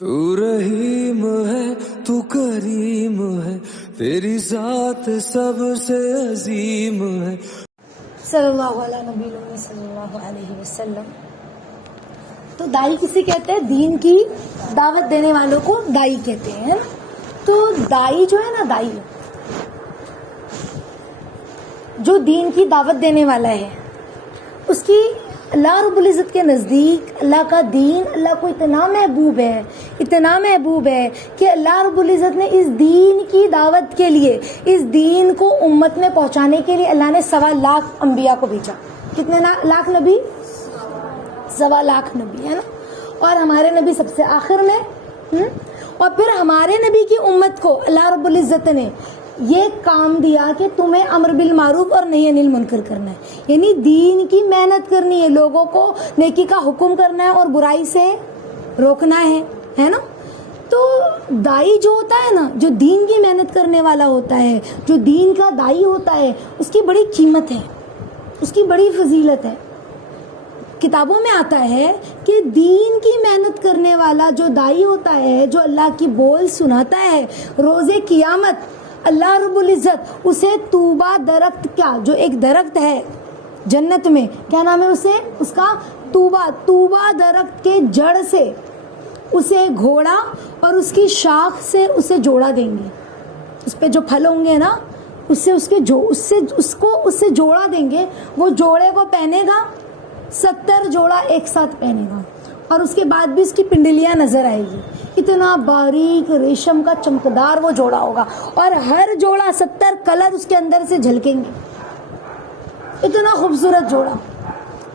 تو رحیم ہے تو کریم ہے تیری ذات سب سے عظیم ہے. صلی اللہ علیہ نبی صلی اللہ علیہ وسلم. تو دائی کسے کہتے ہیں؟ دین کی دعوت دینے والوں کو دائی کہتے ہیں. تو دائی جو ہے نا، دائی جو دین کی دعوت دینے والا ہے، اس کی اللہ رب العزت کے نزدیک اللہ کا دین اللہ کو اتنا محبوب ہے کہ اللہ رب العزت نے اس دین کی دعوت کے لیے، اس دین کو امت میں پہنچانے کے لیے اللہ نے 1.25 لاکھ انبیاء کو بھیجا. کتنے لاکھ نبی؟ 1.25 لاکھ نبی ہے نا. اور ہمارے نبی سب سے آخر میں. اور پھر ہمارے نبی کی امت کو اللہ رب العزت نے یہ کام دیا کہ تمہیں امر بالمعروف اور نہی عن المنکر کرنا ہے، یعنی دین کی محنت کرنی ہے، لوگوں کو نیکی کا حکم کرنا ہے اور برائی سے روکنا ہے نا. تو دائی جو ہوتا ہے نا، جو دین کی محنت کرنے والا ہوتا ہے، جو دین کا دائی ہوتا ہے، اس کی بڑی قیمت ہے، اس کی بڑی فضیلت ہے. کتابوں میں آتا ہے کہ دین کی محنت کرنے والا جو دائی ہوتا ہے، جو اللہ کی بول سناتا ہے، روز قیامت اللہ رب العزت اسے طوبہ درخت، کیا جو ایک درخت ہے جنت میں، کیا نام ہے اس کا؟ طوبہ درخت کے جڑ سے اسے گھوڑا اور اس کی شاخ سے اسے جوڑا دیں گے. اس پہ جو پھل ہوں گے نا، اس سے جوڑا دیں گے. وہ جوڑے کو پہنے گا، 70 جوڑا ایک ساتھ پہنے گا، اور اس کے بعد بھی اس کی پنڈلیاں نظر آئے گی. اتنا باریک ریشم کا چمکدار وہ جوڑا ہوگا، اور ہر جوڑا 70 کلر اس کے اندر سے جھلکیں گے. اتنا خوبصورت جوڑا.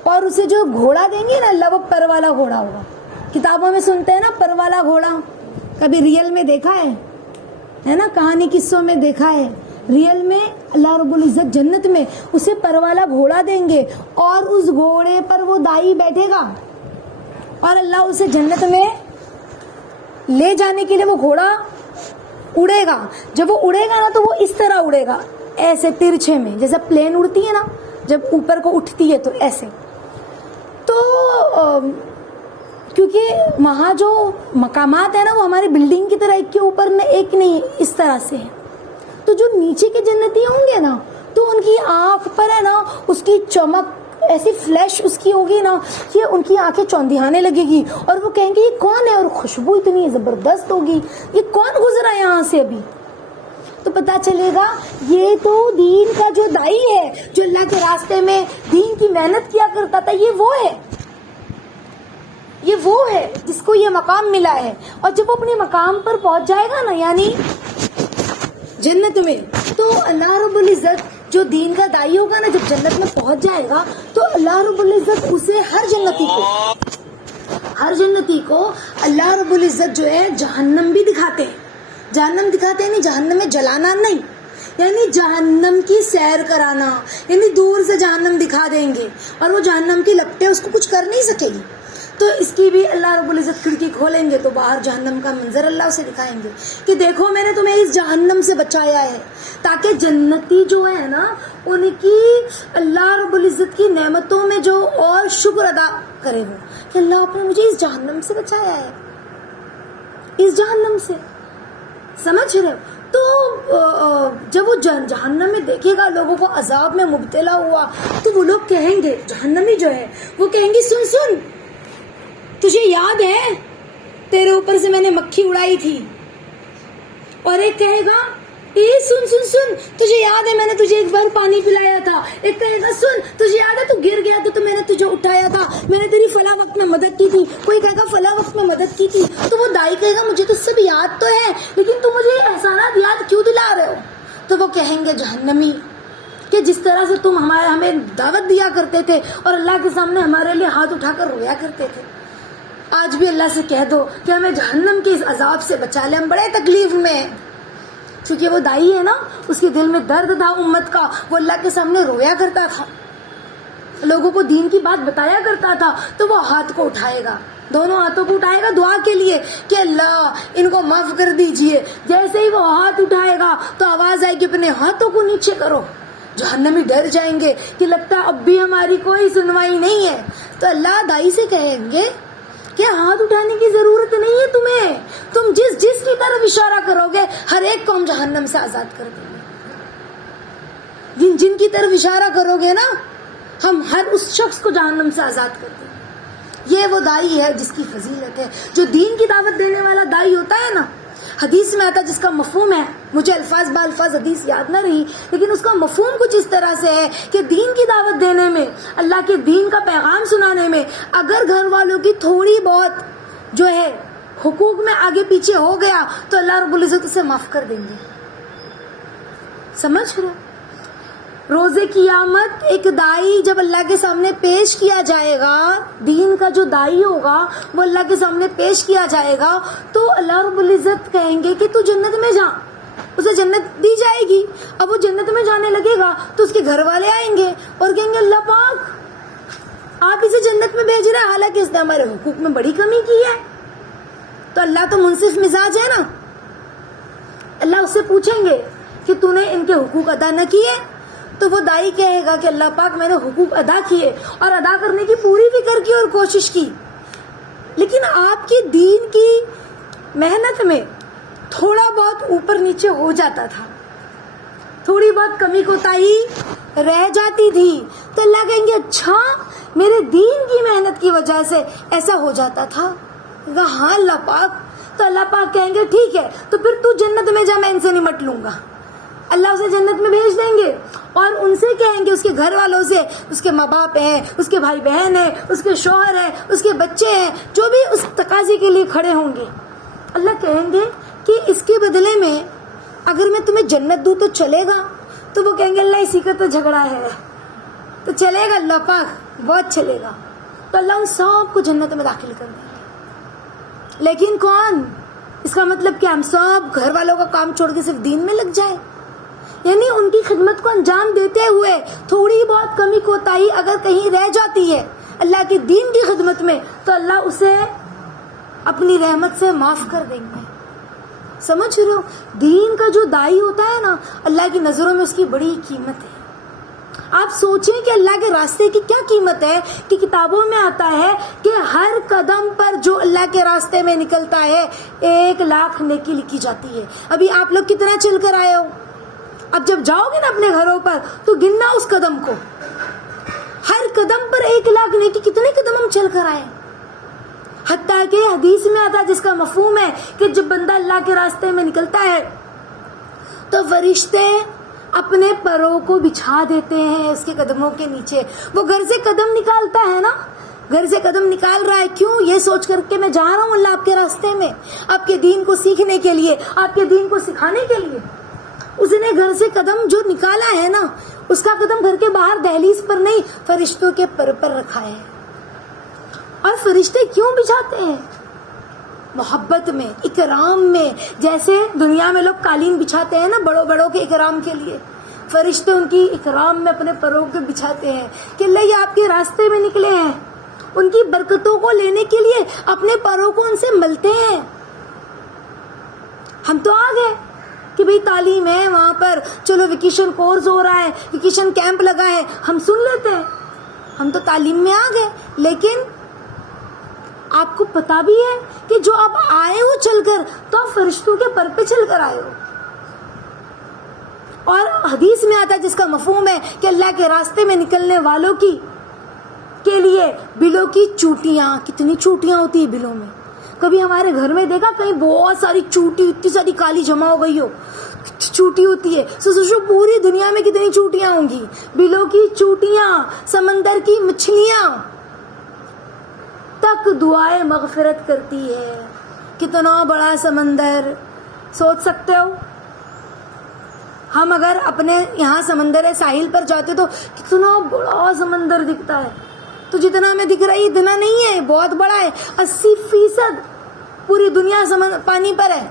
اور اسے جو گھوڑا دیں گے نا اللہ، وہ پر والا گھوڑا ہوگا. کتابوں میں سنتے ہیں نا پر والا گھوڑا، کبھی ریئل میں دیکھا ہے نا؟ کہانی قصوں میں دیکھا ہے. ریئل میں اللہ رب العزت جنت میں اسے پر والا گھوڑا دیں گے، اور اس گھوڑے پر وہ دائی بیٹھے گا، اور اللہ اسے جنت میں لے جانے کے لیے وہ گھوڑا اڑے گا. جب وہ اڑے گا نا تو وہ اس طرح اڑے گا، ایسے ترچھے میں، جیسے پلین اڑتی ہے نا جب اوپر کو اٹھتی ہے تو ایسے. تو کیونکہ وہاں جو مقامات ہیں نا، وہ ہماری بلڈنگ کی طرح ایک کے اوپر ایک نہیں، اس طرح سے ہے. تو جو نیچے کے جنتی ہوں گے نا، تو ان کی آنکھ پر ہے نا اس کی چمک ایسی فلیش اس کی ہوگی نا کہ ان کی آنکھیں چوندھیانے لگے گی، اور وہ کہیں گے یہ کون ہے، اور خوشبو اتنی زبردست ہوگی، یہ کون گزرا یہاں سے ابھی. تو پتا چلے گا یہ تو دین کا جو دائی ہے، جو اللہ کے راستے میں دین کی محنت کیا کرتا تھا، یہ وہ ہے جس کو یہ مقام ملا ہے. اور جب وہ اپنے مقام پر پہنچ جائے گا نا، یعنی جنت میں، تو اللہ رب العزت جو دین کا دائی ہوگا نا، جب جنت میں پہنچ جائے گا تو اللہ رب العزت اسے ہر جنتی کو اللہ رب العزت جو ہے جہنم بھی دکھاتے ہیں. جہنم دکھاتے ہیں نہیں، جہنم میں جلانا نہیں، یعنی جہنم کی سیر کرانا، یعنی دور سے جہنم دکھا دیں گے، اور وہ جہنم کی لپٹیں اس کو کچھ کر نہیں سکے گی. تو اس کی بھی اللہ رب العزت کھڑکی کھولیں گے تو باہر جہنم کا منظر اللہ اسے دکھائیں گے کہ دیکھو میں نے تمہیں اس جہنم سے بچایا ہے، تاکہ جنتی جو ہے نا، ان کی اللہ رب العزت کی نعمتوں میں جو اور شکر ادا کرے وہ کہ اللہ آپ نے مجھے اس جہنم سے بچایا ہے، اس جہنم سے. سمجھ رہے ہو؟ تو جب وہ جہنم میں دیکھے گا لوگوں کو عذاب میں مبتلا ہوا، تو وہ لوگ کہیں گے، جہنمی جو ہے وہ کہیں گے سن تجھے یاد ہے تیرے اوپر سے میں نے مکھی اڑائی تھی. اور ایک کہے گا سن تجھے یاد ہے میں نے تجھے ایک بار پانی پلایا تھا. ایک کہے گا سن تجھے یاد ہے تو گر گیا تھا تو میں نے تجھے اٹھایا تھا، میں نے تیری فلاں وقت میں مدد کی تھی. کوئی کہے گا فلاں وقت میں مدد کی تھی. تو وہ دائی کہے گا مجھے تو سب یاد تو ہے، لیکن تم مجھے احسانات یاد کیوں دلا رہے ہو؟ تو وہ کہیں گے جہنمی کہ جس طرح سے تم ہمیں دعوت دیا کرتے تھے اور اللہ کے سامنے ہمارے لیے ہاتھ اٹھا کر رویا کرتے تھے، آج بھی اللہ سے کہہ دو کہ ہمیں جہنم کے اس عذاب سے بچا لے، ہم بڑے تکلیف میں ہیں. چونکہ وہ دائی ہے نا، اس کے دل میں درد تھا امت کا، وہ اللہ کے سامنے رویا کرتا تھا، لوگوں کو دین کی بات بتایا کرتا تھا. تو وہ ہاتھ کو اٹھائے گا، دونوں ہاتھوں کو اٹھائے گا دعا کے لیے کہ اللہ ان کو معاف کر دیجئے. جیسے ہی وہ ہاتھ اٹھائے گا تو آواز آئے کہ اپنے ہاتھوں کو نیچے کرو. جہنمی ڈر جائیں گے کہ لگتا ہے اب بھی ہماری کوئی سنوائی نہیں ہے. تو اللہ دائی سے کہیں گے کہ کے ہاتھ اٹھانے کی ضرورت نہیں ہے تمہیں. تم جس کی طرف اشارہ کرو گے ہر ایک کو ہم جہنم سے آزاد کر دیں گے. جن کی طرف اشارہ کرو گے نا ہم ہر اس شخص کو جہنم سے آزاد کر دیں گے. یہ وہ دائی ہے جس کی فضیلت ہے. جو دین کی دعوت دینے والا دائی ہوتا ہے نا, حدیث میں آتا جس کا مفہوم ہے, مجھے الفاظ بالفاظ حدیث یاد نہ رہی, لیکن اس کا مفہوم کچھ اس طرح سے ہے کہ دین کی دعوت دینے میں, اللہ کے دین کا پیغام سنانے میں اگر گھر والوں کی تھوڑی بہت جو ہے حقوق میں آگے پیچھے ہو گیا تو اللہ رب العزت اسے معاف کر دیں گے. سمجھ رہے؟ روز قیامت ایک دائی جب اللہ کے سامنے پیش کیا جائے گا, دین کا جو دائی ہوگا وہ اللہ کے سامنے پیش کیا جائے گا, تو اللہ رب العزت کہیں گے کہ تو جنت میں جا. اسے جنت دی جائے گی. اب وہ جنت میں جانے لگے گا تو اس کے گھر والے آئیں گے اور کہیں گے اللہ پاک آپ اسے جنت میں بھیج رہے ہیں حالانکہ اس نے ہمارے حقوق میں بڑی کمی کی ہے. تو اللہ تو منصف مزاج ہے نا, اللہ اس سے پوچھیں گے کہ تو نے ان کے حقوق ادا نہ کیے. تو وہ دائی کہے گا کہ اللہ پاک میں نے حقوق ادا کیے اور ادا کرنے کی پوری فکر کی اور کوشش کی, لیکن آپ کی دین کی محنت میں تھوڑا بہت اوپر نیچے ہو جاتا تھا, تھوڑی بہت کمی کوتاہی رہ جاتی تھی. تو اللہ کہیں گے اچھا میرے دین کی محنت کی وجہ سے ایسا ہو جاتا تھا. ہاں اللہ پاک. تو اللہ پاک کہیں گے ٹھیک ہے تو پھر تو جنت میں جا, میں ان سے نمٹ لوں گا. اللہ اسے جنت میں بھیج دیں گے اور ان سے کہیں گے, اس کے گھر والوں سے, اس کے ماں باپ ہیں, اس کے بھائی بہن ہیں, اس کے شوہر ہیں, اس کے بچے ہیں, جو بھی اس تقاضے کے لیے کھڑے ہوں گے, اللہ کہیں گے کہ اس کے بدلے میں اگر میں تمہیں جنت دوں تو چلے گا؟ تو وہ کہیں گے اللہ اسی کا تو جھگڑا ہے. تو چلے گا اللہ پاک, بہت چلے گا. تو اللہ ان سب کو جنت میں داخل کر دیں گے. لیکن کون؟ اس کا مطلب کہ ہم سب گھر والوں کا کام چھوڑ کے صرف دین میں لگ جائیں, یعنی ان کی خدمت کو انجام دیتے ہوئے تھوڑی بہت کمی کوتاہی اگر کہیں رہ جاتی ہے اللہ کے دین کی خدمت میں تو اللہ اسے اپنی رحمت سے معاف کر دیں گے. سمجھ رہے ہو؟ دین کا جو دائی ہوتا ہے نا, اللہ کی نظروں میں اس کی بڑی قیمت ہے. آپ سوچیں کہ اللہ کے راستے کی کیا قیمت ہے کہ کتابوں میں آتا ہے کہ ہر قدم پر جو اللہ کے راستے میں نکلتا ہے 1,00,000 نیکی لکھی جاتی ہے. ابھی آپ لوگ کتنا چل کر آئے ہو؟ اب جب جاؤ گے نا اپنے گھروں پر تو گننا اس قدم کو, ہر قدم پر 1,00,000 نیکی. کتنے قدم ہم چل کر آئے؟ حتیٰ کہ حدیث میں آتا جس کا مفہوم ہے کہ جب بندہ اللہ کے راستے میں نکلتا ہے تو فرشتے اپنے پروں کو بچھا دیتے ہیں اس کے قدموں کے نیچے. وہ گھر سے قدم نکالتا ہے نا, گھر سے قدم نکال رہا ہے کیوں؟ یہ سوچ کر کے میں جا رہا ہوں اللہ آپ کے راستے میں, آپ کے دین کو سیکھنے کے لیے, آپ کے دین کو سکھانے کے لیے. اس نے گھر سے قدم جو نکالا ہے نا, اس کا قدم گھر کے باہر دہلیز پر نہیں, فرشتوں کے پر رکھا ہے. اور فرشتے کیوں بچھاتے ہیں؟ محبت میں, اکرام میں. جیسے دنیا میں لوگ قالین بچھاتے ہیں نا بڑوں بڑوں کے اکرام کے لیے, فرشتے ان کی اکرام میں اپنے پروں کے بچھاتے ہیں کہ اللہ یہ آپ کے راستے میں نکلے ہیں, ان کی برکتوں کو لینے کے لیے اپنے پروں کو ان سے ملتے ہیں. ہم تو آ گئے کہ بھئی تعلیم ہے وہاں پر, چلو ویکیشن کورس ہو رہا ہے, ویکیشن کیمپ لگا ہے, ہم سن لیتے ہیں, ہم تو تعلیم میں آ گئے. لیکن آپ کو پتا بھی ہے کہ جو آپ آئے ہو چل کر تو آپ فرشتوں کے پر پہ چل کر آئے ہو. اور حدیث میں آتا ہے جس کا مفہوم ہے کہ اللہ کے راستے میں نکلنے والوں کے لیے بلوں کی چوٹیاں, کتنی چوٹیاں ہوتی ہیں بلوں میں. کبھی ہمارے گھر میں دیکھا کہیں بہت ساری چوٹی, اتنی ساری کالی جمع ہو گئی ہو, چوٹی ہوتی ہے, سوچو پوری دنیا میں کتنی چوٹیاں ہوں گی. بلوں کی چوٹیاں, سمندر کی مچھلیاں تک دعائیں مغفرت کرتی ہے. کتنا بڑا سمندر, سوچ سکتے ہو. ہم اگر اپنے یہاں سمندر ساحل پر جاتے تو کتنا بڑا سمندر دکھتا ہے, تو جتنا ہمیں دکھ رہا ہے اتنا نہیں ہے, بہت بڑا ہے. 80% پوری دنیا پانی پر ہے.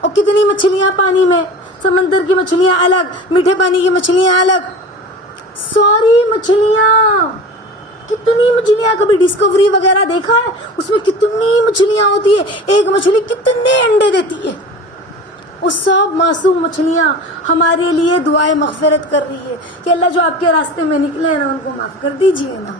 اور کتنی مچھلیاں پانی میں, سمندر کی مچھلیاں الگ, میٹھے پانی کی مچھلیاں الگ, ساری مچھلیاں. کتنی مچھلیاں, کبھی ڈسکوری وغیرہ دیکھا ہے, اس میں کتنی مچھلیاں ہوتی ہے, ایک مچھلی کتنے انڈے دیتی ہے. وہ سب معصوم مچھلیاں ہمارے لیے دعائیں مغفرت کر رہی ہے کہ اللہ جو آپ کے راستے میں نکلے نا ان کو معاف کر دیجیے نا.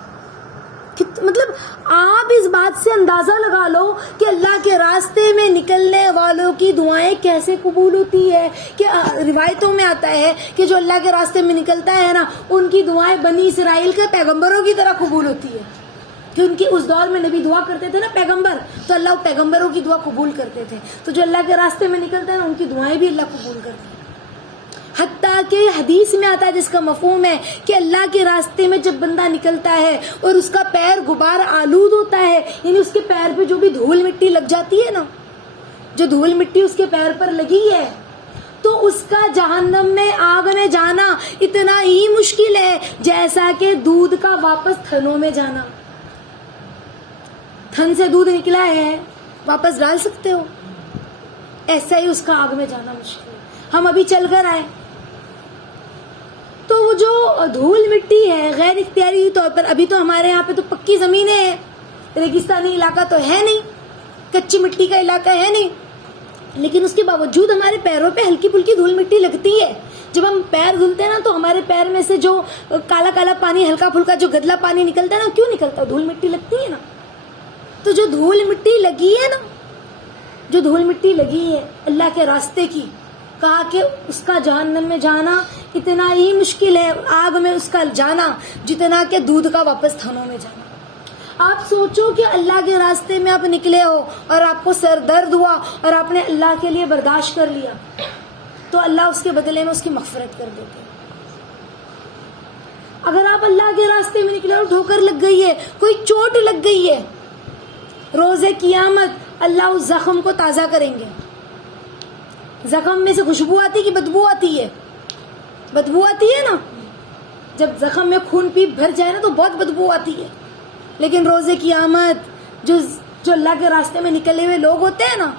کتنا مطلب آپ اس بات سے اندازہ لگا لو کہ اللہ کے راستے میں نکلنے والوں کی دعائیں کیسے قبول ہوتی ہے. کہ روایتوں میں آتا ہے کہ جو اللہ کے راستے میں نکلتا ہے نا, ان کی دعائیں بنی اسرائیل کے پیغمبروں کی طرح قبول ہوتی ہے. کہ ان کی اس دور میں نبی دعا کرتے تھے نا پیغمبر, تو اللہ پیغمبروں کی دعا قبول کرتے تھے. تو جو اللہ کے راستے میں نکلتا ہے نا, ان کی دعائیں بھی اللہ قبول کرتے ہیں. حتیٰ کہ حدیث میں آتا ہے جس کا مفہوم ہے کہ اللہ کے راستے میں جب بندہ نکلتا ہے اور اس کا پیر غبار آلود ہوتا ہے, یعنی اس کے پیر پہ جو بھی دھول مٹی لگ جاتی ہے نا, جو دھول مٹی اس کے پیر پر لگی ہے, تو اس کا جہنم میں آگ میں جانا اتنا ہی مشکل ہے جیسا کہ دودھ کا واپس تھنوں میں جانا. تھن سے دودھ نکلا ہے, واپس ڈال سکتے ہو, ایسا ہی اس کا آگ میں جانا مشکل ہے. ہم ابھی چل کر آئے تو وہ جو دھول مٹی ہے غیر اختیاری طور پر, ابھی تو ہمارے یہاں پہ تو پکی زمینیں ہیں, ریگستانی علاقہ تو ہے نہیں, کچی مٹی کا علاقہ ہے نہیں, لیکن اس کے باوجود ہمارے پیروں پہ ہلکی پھلکی دھول مٹی لگتی ہے. جب ہم پیر دھلتے ہیں نا تو ہمارے پیر میں سے جو کالا کالا پانی, ہلکا پھلکا جو گدلا پانی نکلتا ہے نا, کیوں نکلتا ہے؟ دھول مٹی لگتی ہے نا. تو جو دھول مٹی لگی ہے نا, جو دھول مٹی لگی ہے اللہ کے راستے کی, کہا کہ اس کا جہنم میں جانا اتنا ہی مشکل ہے, آگ میں اس کا جانا, جتنا کہ دودھ کا واپس تھنوں میں جانا. آپ سوچو کہ اللہ کے راستے میں آپ نکلے ہو اور آپ کو سر درد ہوا اور آپ نے اللہ کے لیے برداشت کر لیا, تو اللہ اس کے بدلے میں اس کی مغفرت کر دیتے. اگر آپ اللہ کے راستے میں نکلے اور ٹھوکر لگ گئی ہے, کوئی چوٹ لگ گئی ہے, روز قیامت اللہ اس زخم کو تازہ کریں گے. زخم میں سے خوشبو آتی ہے کہ بدبو آتی ہے؟ بدبو آتی ہے نا. جب زخم میں خون پیپ بھر جائے نا تو بہت بدبو آتی ہے. لیکن روز قیامت جو اللہ کے راستے میں نکلے ہوئے لوگ ہوتے ہیں نا,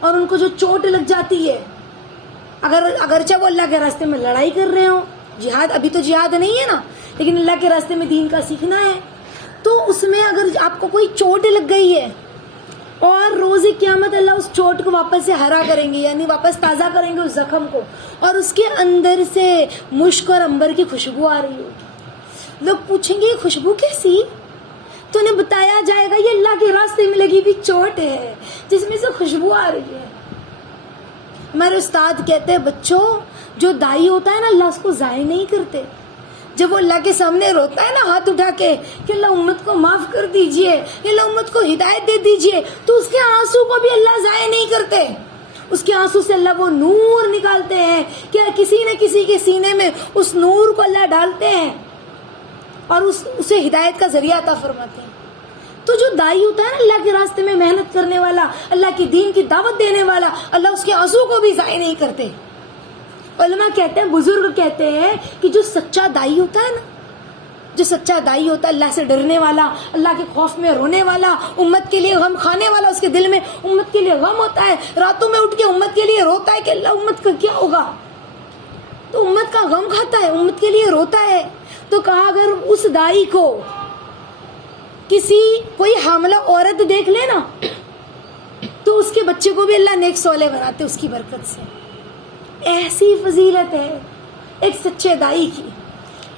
اور ان کو جو چوٹ لگ جاتی ہے, اگرچہ وہ اللہ کے راستے میں لڑائی کر رہے ہوں, جہاد, ابھی تو جہاد نہیں ہے نا, لیکن اللہ کے راستے میں دین کا سیکھنا ہے, تو اس میں اگر آپ کو کوئی چوٹ لگ گئی ہے اور روز قیامت اللہ اس چوٹ کو واپس سے ہرا کریں گے, یعنی واپس تازہ کریں گے اس زخم کو, اور اس کے اندر سے مشک اور عنبر کی خوشبو آ رہی ہوگی. لوگ پوچھیں گے یہ خوشبو کیسی؟ تو انہیں بتایا جائے گا یہ اللہ کے راستے میں لگی ہوئی چوٹ ہے جس میں سے خوشبو آ رہی ہے. ہمارے استاد کہتے ہیں بچوں, جو دائی ہوتا ہے نا اللہ اس کو ضائع نہیں کرتے. جب وہ اللہ کے سامنے روتا ہے نا ہاتھ اٹھا کے کہ اللہ امت کو معاف کر دیجئے, اللہ امت کو ہدایت دے دیجئے, تو اس کے آنسو کو بھی اللہ ضائع نہیں کرتے. اس کے آنسو سے اللہ وہ نور نکالتے ہیں کہ کسی نہ کسی کے سینے میں اس نور کو اللہ ڈالتے ہیں اور اسے ہدایت کا ذریعہ عطا فرماتے ہیں. تو جو دائی ہوتا ہے نا اللہ کے راستے میں محنت کرنے والا, اللہ کی دین کی دعوت دینے والا, اللہ اس کے آنسو کو بھی ضائع نہیں کرتے. علماء کہتے ہیں, بزرگ کہتے ہیں کہ جو سچا دائی ہوتا ہے نا, جو سچا دائی ہوتا ہے اللہ سے ڈرنے والا, اللہ کے خوف میں رونے والا, امت کے لیے غم کھانے والا, اس کے دل میں امت کے لیے غم ہوتا ہے, راتوں میں اٹھ کے امت کے لیے روتا ہے کہ اللہ امت کا کیا ہوگا, تو امت کا غم کھاتا ہے, امت کے لیے روتا ہے. تو کہا اگر اس دائی کو کوئی حاملہ عورت دیکھ لے نا, تو اس کے بچے کو بھی اللہ نیک صالح بناتے اس کی برکت سے. ایسی فضیلت ہے ایک سچے دائی کی.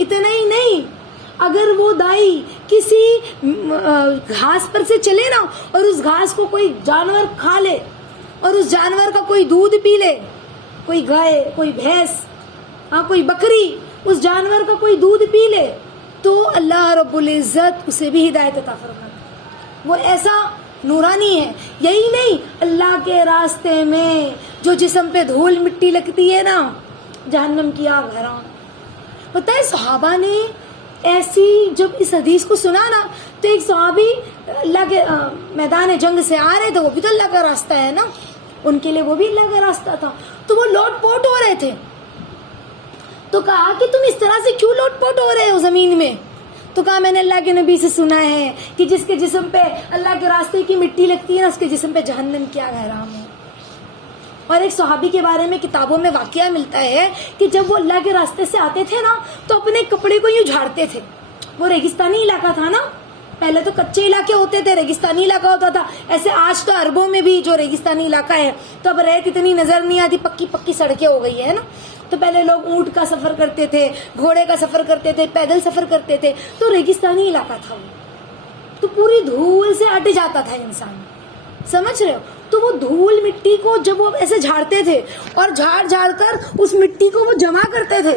اتنا ہی نہیں, اگر وہ دائی کسی گھاس پر سے چلے نا اور اس گھاس کو کوئی جانور کھا لے اور اس جانور کا کوئی دودھ پی لے, کوئی گائے, کوئی بھینس, کوئی بکری, اس جانور کا کوئی دودھ پی لے, تو اللہ رب العزت اسے بھی ہدایت عطا فرماتا. وہ ایسا نورانی ہے. یہی نہیں, اللہ کے راستے میں جو جسم پہ دھول مٹی لگتی ہے نا, جہنم کی آگ حرام. پتہ ہے صحابہ نے ایسی جب اس حدیث کو سنا نا, تو ایک صحابی اللہ کے میدان جنگ سے آ رہے تھے, وہ بھی تو اللہ کا راستہ ہے نا, ان کے لیے وہ بھی اللہ کا راستہ تھا, تو وہ لوٹ پوٹ ہو رہے تھے. تو کہا کہ تم اس طرح سے کیوں لوٹ پوٹ ہو رہے ہو زمین میں؟ تو کہا میں نے اللہ کے نبی سے سنا ہے کہ جس کے جسم پہ اللہ کے راستے کی مٹی لگتی ہے نا, اس کے جسم پہ جہنم کی آگ حرام ہے. اور ایک صحابی کے بارے میں کتابوں میں واقعہ ملتا ہے کہ جب وہ اللہ کے راستے سے آتے تھے نا, تو اپنے کپڑے کو یوں جھاڑتے تھے. وہ ریگستانی علاقہ تھا نا, پہلے تو کچے علاقے ہوتے تھے, ریگستانی علاقہ ہوتا تھا. ایسے آج تو عربوں میں بھی جو ریگستانی علاقہ ہے, تو اب ریت اتنی نظر نہیں آتی, پکی پکی سڑکیں ہو گئی ہے نا. تو پہلے لوگ اونٹ کا سفر کرتے تھے, گھوڑے کا سفر کرتے تھے, پیدل سفر کرتے تھے, تو ریگستانی علاقہ تھا وہ. تو پوری دھول سے ہٹ جاتا تھا انسان, سمجھ رہے ہو. تو وہ دھول مٹی کو جب وہ ایسے جھاڑتے تھے اور جھاڑ کر اس مٹی کو وہ جمع کرتے تھے,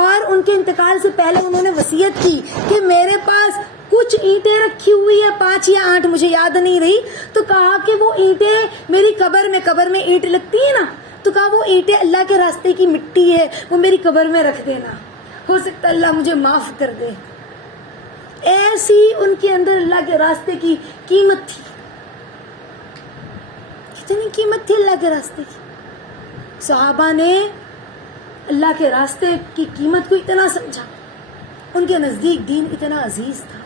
اور ان کے انتقال سے پہلے انہوں نے وصیت کی کہ میرے پاس کچھ اینٹیں رکھی ہوئی ہے, 5 یا 8 مجھے یاد نہیں رہی, تو کہا کہ وہ اینٹیں میری قبر میں اینٹ لگتی ہے نا, تو کہا وہ اینٹیں اللہ کے راستے کی مٹی ہے, وہ میری قبر میں رکھ دینا, ہو سکتا اللہ مجھے معاف کر دے. ایسی ان کے اندر اللہ کے راستے کی قیمت تھی, کتنی قیمت تھی اللہ کے راستے کی. صحابہ نے اللہ کے راستے کی قیمت کو اتنا سمجھا, ان کے نزدیک دین اتنا عزیز تھا.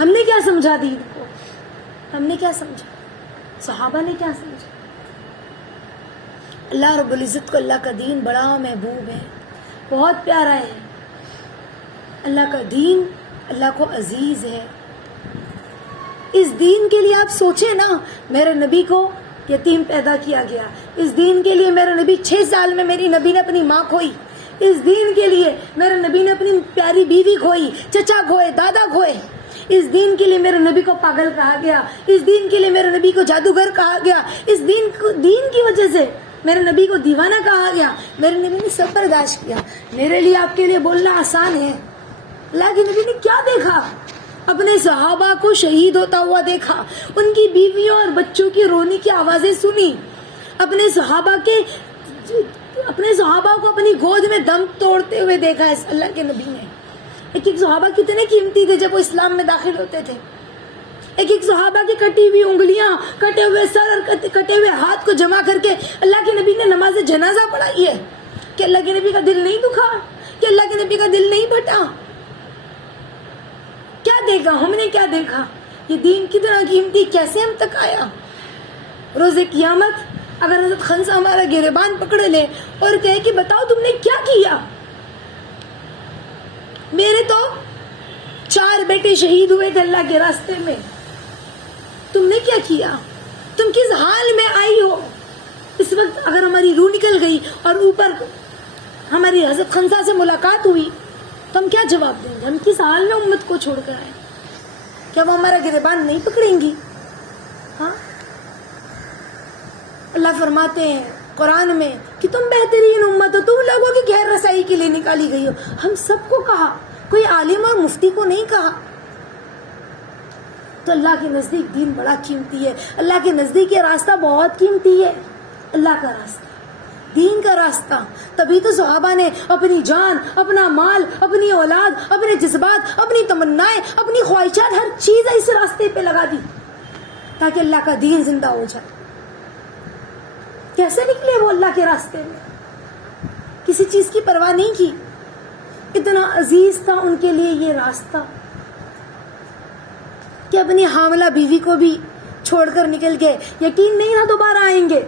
ہم نے کیا سمجھا دین کو, ہم نے کیا سمجھا, صحابہ نے کیا سمجھا. اللہ رب العزت کو اللہ کا دین بڑا محبوب ہے, بہت پیارا ہے. اللہ کا دین اللہ کو عزیز ہے. اس دین کے لیے آپ سوچیں نا, میرے نبی کو یتیم پیدا کیا گیا, اس دین کے لیے میرے نبی 6 سال میں میری نبی نے اپنی ماں کھوئی, اس دین کے لیے میرے نبی نے اپنی پیاری بیوی کھوئی, چچا کھوئے, دادا کھوئے. اس دین کے لیے میرے نبی کو پاگل کہا گیا, اس دین کے لیے میرے نبی کو جادوگر کہا گیا, اس دین کی وجہ سے میرے نبی کو دیوانہ کہا گیا. میرے نبی نے سب برداشت کیا. میرے لیے آپ کے لیے بولنا آسان ہے. اللہ کے نبی نے کیا دیکھا, اپنے صحابہ کو شہید ہوتا ہوا دیکھا, ان کی بیویوں اور بچوں کی رونے کی آوازیں سنی, اپنے صحابہ کو اپنی گود میں دم توڑتے ہوئے دیکھا ہے اللہ کے نبی نے. ایک صحابہ کتنے قیمتی تھے جب وہ اسلام میں داخل ہوتے تھے. ایک صحابہ کی کٹی ہوئی انگلیاں, کٹے ہوئے سر اور کٹے ہوئے ہاتھ کو جمع کر کے اللہ کے نبی نے نماز جنازہ پڑھائی ہے. کہ اللہ کے نبی کا دل نہیں دکھا, کہ اللہ کے نبی کا دل نہیں پھٹا. کیا دیکھا ہم نے, کیا دیکھا, یہ دین کتنا قیمتی کیسے ہم تک آیا. روز قیامت اگر حضرت خنسا ہمارا گریبان پکڑ لے اور کہے کہ بتاؤ تم نے کیا کیا, میرے تو 4 بیٹے شہید ہوئے تھے اللہ کے راستے میں, تم نے کیا کیا, تم کس حال میں آئی ہو. اس وقت اگر ہماری روح نکل گئی اور اوپر ہماری حضرت خنسا سے ملاقات ہوئی تو ہم کیا جواب دیں گے, ہم کس حال میں امت کو چھوڑ کر آئے, کیا وہ ہمارا گریبان نہیں پکڑیں گی. ہاں, اللہ فرماتے ہیں قرآن میں کہ تم بہترین امت ہو, تم لوگوں کی خیر رسائی کے لیے نکالی گئی ہو. ہم سب کو کہا, کوئی عالم اور مفتی کو نہیں کہا. تو اللہ کے نزدیک دین بڑا قیمتی ہے, اللہ کے نزدیک یہ راستہ بہت قیمتی ہے, اللہ کا راستہ, دین کا راستہ. تبھی تو صحابہ نے اپنی جان, اپنا مال, اپنی اولاد, اپنے جذبات, اپنی تمنائیں, اپنی خواہشات, ہر چیز اس راستے پہ لگا دی تاکہ اللہ کا دین زندہ ہو جائے. کیسے نکلے وہ اللہ کے راستے میں, کسی چیز کی پرواہ نہیں کی. اتنا عزیز تھا ان کے لیے یہ راستہ کہ اپنی حاملہ بیوی کو بھی چھوڑ کر نکل گئے. یقین نہیں تھا دوبارہ آئیں گے.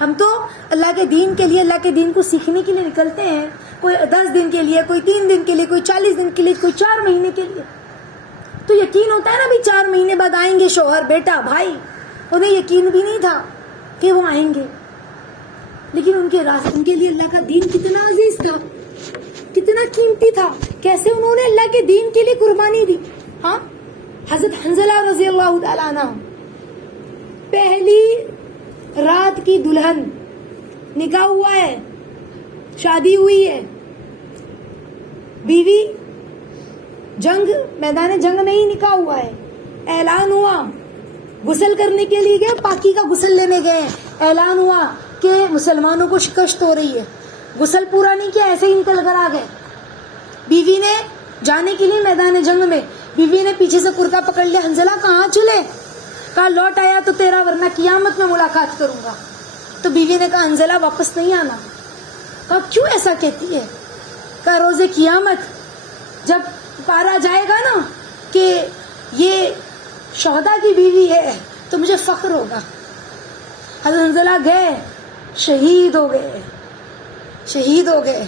ہم تو اللہ کے دین کے لیے, اللہ کے دین کو سیکھنے کے لیے نکلتے ہیں, کوئی 10 دن کے لیے, کوئی 3 دن کے لیے, کوئی 40 دن کے لیے, کوئی 4 مہینے کے لیے. تو یقین ہوتا ہے نا بھی 4 مہینے بعد آئیں گے شوہر, بیٹا, بھائی. انہیں یقین بھی نہیں تھا کہ وہ آئیں گے, لیکن ان کے لیے اللہ کا دین کتنا عزیز تھا, کتنا قیمتی تھا. کیسے انہوں نے اللہ کے دین کے لیے قربانی دی. ہاں, حضرت حنزلہ رضی اللہ تعالیٰ عنہ پہلی رات کی دلہن, نکاح ہوا ہے, شادی ہوئی ہے, بیوی میدان جنگ میں ہی نکاح ہوا ہے, اعلان ہوا, غسل کرنے کے لیے گئے, پاکی کا غسل لینے گئے, اعلان ہوا کہ مسلمانوں کو شکست ہو رہی ہے. غسل پورا نہیں کیا, ایسے ہی نکل کر آ گئے. بیوی نے جانے کے لیے میدان جنگ میں, بیوی نے پیچھے سے کرتا پکڑ لیا, حنزلہ کہاں چلے, کہا لوٹ آیا تو تیرا ورنہ قیامت میں ملاقات کروں گا. تو بیوی نے کہا حنزلہ واپس نہیں آنا. کہا کیوں ایسا کہتی ہے, کہا روز قیامت جب پارا جائے گا نا کہ یہ شہداء کی بیوی ہے تو مجھے فخر ہوگا. حضرت حنزلہ گئے, شہید ہو گئے.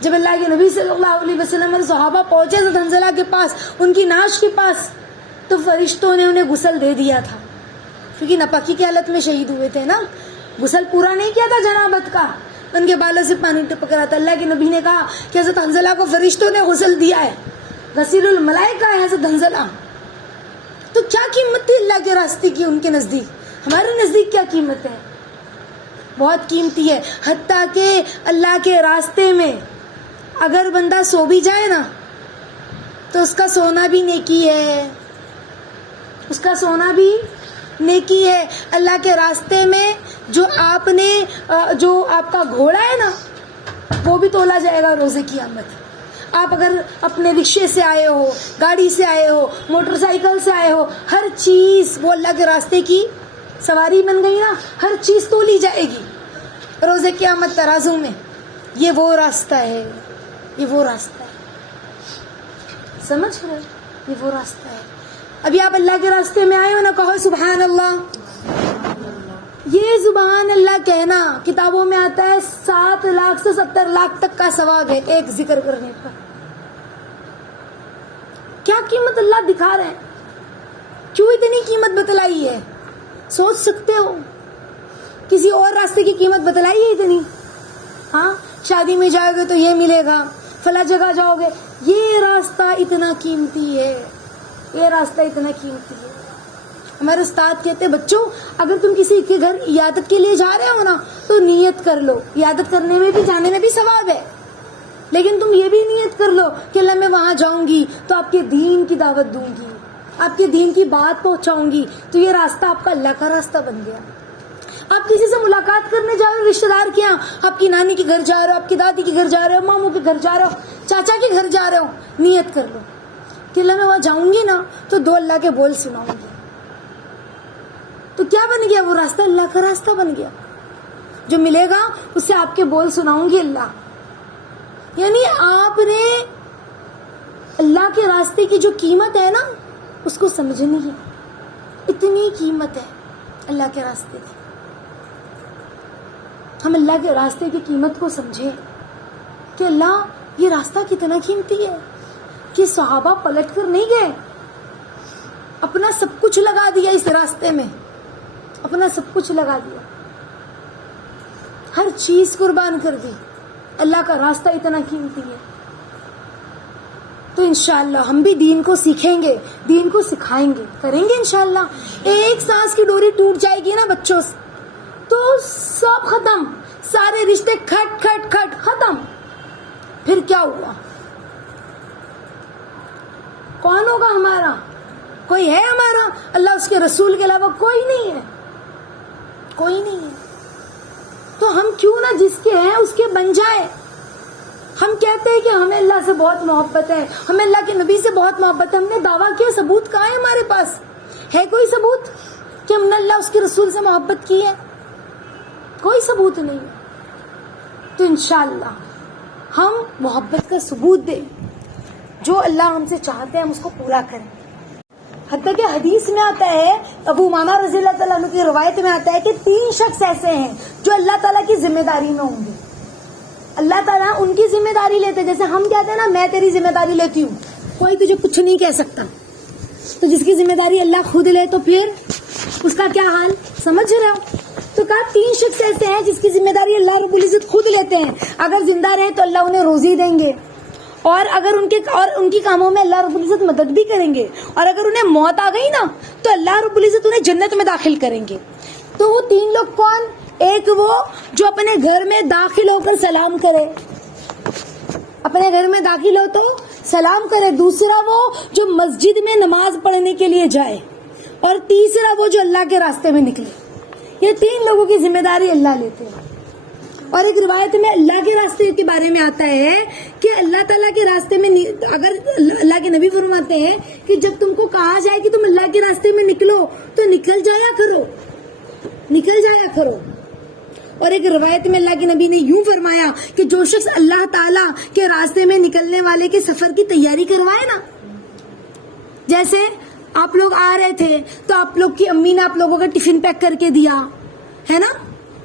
جب اللہ کے نبی صلی اللہ علیہ وسلم اور صحابہ پہنچے حضرت حنزلہ کے پاس, ان کی نعش کے پاس, تو فرشتوں نے انہیں غسل دے دیا تھا, کیونکہ ناپاکی کی حالت میں شہید ہوئے تھے نا. غسل پورا نہیں کیا تھا جنابت کا, ان کے بالوں سے پانی ٹپک رہا تھا. اللہ کے نبی نے کہا کہ حضرت حنزلہ کو فرشتوں نے غسل دیا ہے, غسیل الملائکہ ہے حضرت حنظلہ. تو کیا قیمت تھی اللہ کے راستے کی ان کے نزدیک؟ ہمارے نزدیک کیا قیمت ہے؟ بہت قیمتی ہے. حتیٰ کہ اللہ کے راستے میں اگر بندہ سو بھی جائے نا تو اس کا سونا بھی نیکی ہے، اس کا سونا بھی نیکی ہے. اللہ کے راستے میں جو آپ کا گھوڑا ہے نا وہ بھی تولا جائے گا روزے قیامت. آپ اگر اپنے رکشے سے آئے ہو، گاڑی سے آئے ہو، موٹر سائیکل سے آئے ہو، ہر چیز وہ اللہ کے راستے کی سواری بن گئی نا، ہر چیز تولی جائے گی روزے قیامت ترازو میں. یہ وہ راستہ ہے، یہ وہ راستہ ہے. سمجھ رہے؟ یہ وہ راستہ ہے. ابھی آپ اللہ کے راستے میں آئے ہو نا، کہو سبحان اللہ. یہ سبحان اللہ کہنا کتابوں میں آتا ہے 7 لاکھ سے 70 لاکھ تک کا ثواب ہے ایک ذکر کرنے پر. کیا قیمت اللہ دکھا رہے ہیں؟ کیوں اتنی قیمت بتلائی ہے؟ سوچ سکتے ہو کسی اور راستے کی قیمت بتلائی ہے اتنی؟ ہاں، شادی میں جاؤ گے تو یہ ملے گا، فلاں جگہ جاؤ گے. یہ راستہ اتنا قیمتی ہے، یہ راستہ اتنا قیمتی ہے. ہمارے استاد کہتے ہیں بچوں اگر تم کسی کے گھر عیادت کے لیے جا رہے ہو نا تو نیت کر لو. عیادت کرنے میں بھی، جانے میں بھی ثواب ہے، لیکن تم یہ بھی نیت کر لو کہ اللہ میں وہاں جاؤں گی تو آپ کے دین کی دعوت دوں گی، آپ کے دین کی بات پہنچاؤں گی. تو یہ راستہ آپ کا اللہ کا راستہ بن گیا. آپ کسی سے ملاقات کرنے جا رہے ہو، رشتے دار کے یہاں، آپ کی نانی کے گھر جا رہے ہو، آپ کی دادی کے گھر جا رہے ہو، ماموں کے گھر جا رہے ہو، چاچا کے گھر جا رہے ہو، نیت کر لو کہ اللہ میں وہاں جاؤں گی نا تو 2 اللہ کے بول سناؤں گی. تو کیا بن گیا؟ وہ راستہ اللہ کا راستہ بن گیا. جو ملے گا اس سے آپ کے بول سناؤں گی اللہ. یعنی آپ نے اللہ کے راستے کی جو قیمت ہے نا اس کو سمجھنی ہے. اتنی قیمت ہے اللہ کے راستے کی. ہم اللہ کے راستے کی قیمت کو سمجھیں کہ اللہ یہ راستہ کتنا قیمتی ہے کہ صحابہ پلٹ کر نہیں گئے، اپنا سب کچھ لگا دیا اس راستے میں، اپنا سب کچھ لگا دیا، ہر چیز قربان کر دی. اللہ کا راستہ اتنا قیمتی ہے. تو انشاءاللہ ہم بھی دین کو سیکھیں گے، دین کو سکھائیں گے، کریں گے انشاءاللہ. ایک سانس کی ڈوری ٹوٹ جائے گی نا بچوں سے تو سب ختم، سارے رشتے کھٹ کھٹ کھٹ ختم. پھر کیا ہوا؟ کون ہوگا ہمارا؟ کوئی ہے ہمارا؟ اللہ اس کے رسول کے علاوہ کوئی نہیں ہے، کوئی نہیں ہے. تو ہم کیوں نہ جس کے ہیں اس کے بن جائے. ہم کہتے ہیں کہ ہمیں اللہ سے بہت محبت ہے، ہمیں اللہ کے نبی سے بہت محبت ہے. ہم نے دعویٰ کیا، ثبوت کہاں ہے ہمارے پاس؟ ہے کوئی ثبوت کہ ہم نے اللہ اس کے رسول سے محبت کی ہے؟ کوئی ثبوت نہیں. تو انشاءاللہ ہم محبت کا ثبوت دیں، جو اللہ ہم سے چاہتے ہیں ہم اس کو پورا کریں. حتیٰ کہ حدیث میں آتا ہے، ابو امامہ رضی اللہ تعالیٰ عنہ کی روایت میں آتا ہے کہ 3 شخص ایسے ہیں جو اللہ تعالیٰ کی ذمہ داری میں ہوں گے. اللہ تعالیٰ ان کی ذمہ داری لیتے، جیسے ہم کہتے ہیں نا میں تیری ذمہ داری لیتی ہوں، کوئی تجھے کچھ نہیں کہہ سکتا. تو جس کی ذمہ داری اللہ خود لے تو پھر اس کا کیا حال؟ سمجھ رہے ہو؟ تو کہا 3 شخص ایسے ہیں جس کی ذمہ داری اللہ رب العزت خود لیتے ہیں. اگر زندہ رہے تو اللہ انہیں روزی دیں گے، اور اگر ان کی کاموں میں اللہ رب العزت مدد بھی کریں گے، اور اگر انہیں موت آ گئی نا تو اللہ رب العزت انہیں جنت میں داخل کریں گے. تو وہ 3 لوگ کون؟ ایک وہ جو اپنے گھر میں داخل ہو کر سلام کرے، اپنے گھر میں داخل ہو تو سلام کرے. دوسرا وہ جو مسجد میں نماز پڑھنے کے لیے جائے، اور تیسرا وہ جو اللہ کے راستے میں نکلے. یہ 3 لوگوں کی ذمہ داری اللہ لیتے ہیں. اور ایک روایت میں اللہ کے راستے کے بارے میں آتا ہے کہ اللہ تعالیٰ کے راستے میں اگر اللہ کے نبی فرماتے ہیں کہ جب تم کو کہا جائے کہ تم اللہ کے راستے میں نکلو تو نکل جایا کرو، نکل جایا کرو. اور ایک روایت میں اللہ کے نبی نے یوں فرمایا کہ جو شخص اللہ تعالیٰ کے راستے میں نکلنے والے کے سفر کی تیاری کروائے نا، جیسے آپ لوگ آ رہے تھے تو آپ لوگ کی امی نے آپ لوگوں کا ٹفن پیک کر کے دیا ہے نا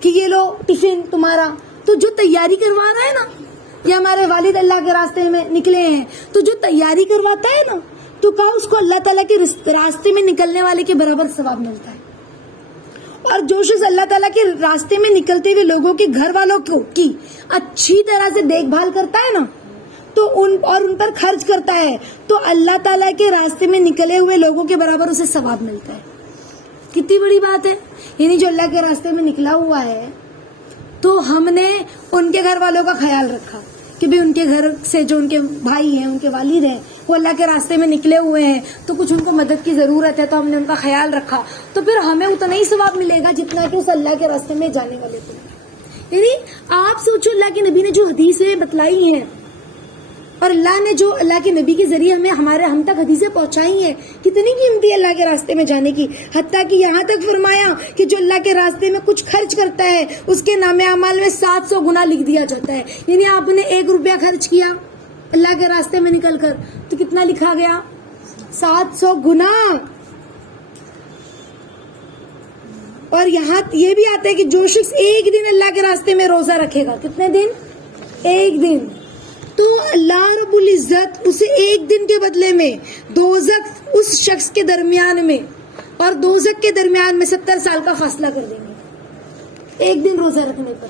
کہ یہ لو ٹفن تمہارا. تو جو تیاری کروا رہا ہے نا، یا ہمارے والد اللہ کے راستے میں نکلے ہیں تو جو تیاری کرواتا ہے نا تو کہا اس کو اللہ تعالیٰ کے راستے میں نکلنے والے کے برابر ثواب ملتا ہے. اور جو شخص اللہ تعالیٰ کے راستے میں نکلتے ہوئے لوگوں کے گھر والوں کی اچھی طرح سے دیکھ بھال کرتا ہے نا تو ان پر خرچ کرتا ہے تو اللہ تعالیٰ کے راستے میں نکلے ہوئے لوگوں کے برابر اسے ثواب ملتا ہے. کتنی بڑی بات ہے. یعنی جو اللہ کے راستے میں نکلا ہوا ہے تو ہم نے ان کے گھر والوں کا خیال رکھا کہ بھی ان کے گھر سے جو ان کے بھائی ہیں، ان کے والد ہیں، وہ اللہ کے راستے میں نکلے ہوئے ہیں تو کچھ ان کو مدد کی ضرورت ہے، تو ہم نے ان کا خیال رکھا، تو پھر ہمیں اتنا ہی ثواب ملے گا جتنا کہ اس اللہ کے راستے میں جانے والے کو. یعنی آپ سوچو، اللہ کے نبی نے جو حدیثیں بتلائی ہیں اور اللہ نے جو اللہ کے نبی کے ذریعے ہم تک حدیثیں پہنچائی ہیں، کتنی قیمتی ہے اللہ کے راستے میں جانے کی. حتیٰ کہ یہاں تک فرمایا کہ جو اللہ کے راستے میں کچھ خرچ کرتا ہے اس کے نام اعمال میں 700 گنا لکھ دیا جاتا ہے. یعنی آپ نے 1 روپیہ خرچ کیا اللہ کے راستے میں نکل کر تو کتنا لکھا گیا؟ 700 گنا. اور یہاں یہ بھی آتا ہے کہ جو شخص 1 دن اللہ کے راستے میں روزہ رکھے گا، کتنے دن؟ 1 دن، تو اللہ رب العزت اسے 1 دن کے بدلے میں دوزخ اس شخص کے درمیان میں اور دوزخ کے درمیان میں 70 سال کا فاصلہ کر دیں گے 1 دن روزہ رکھنے پر.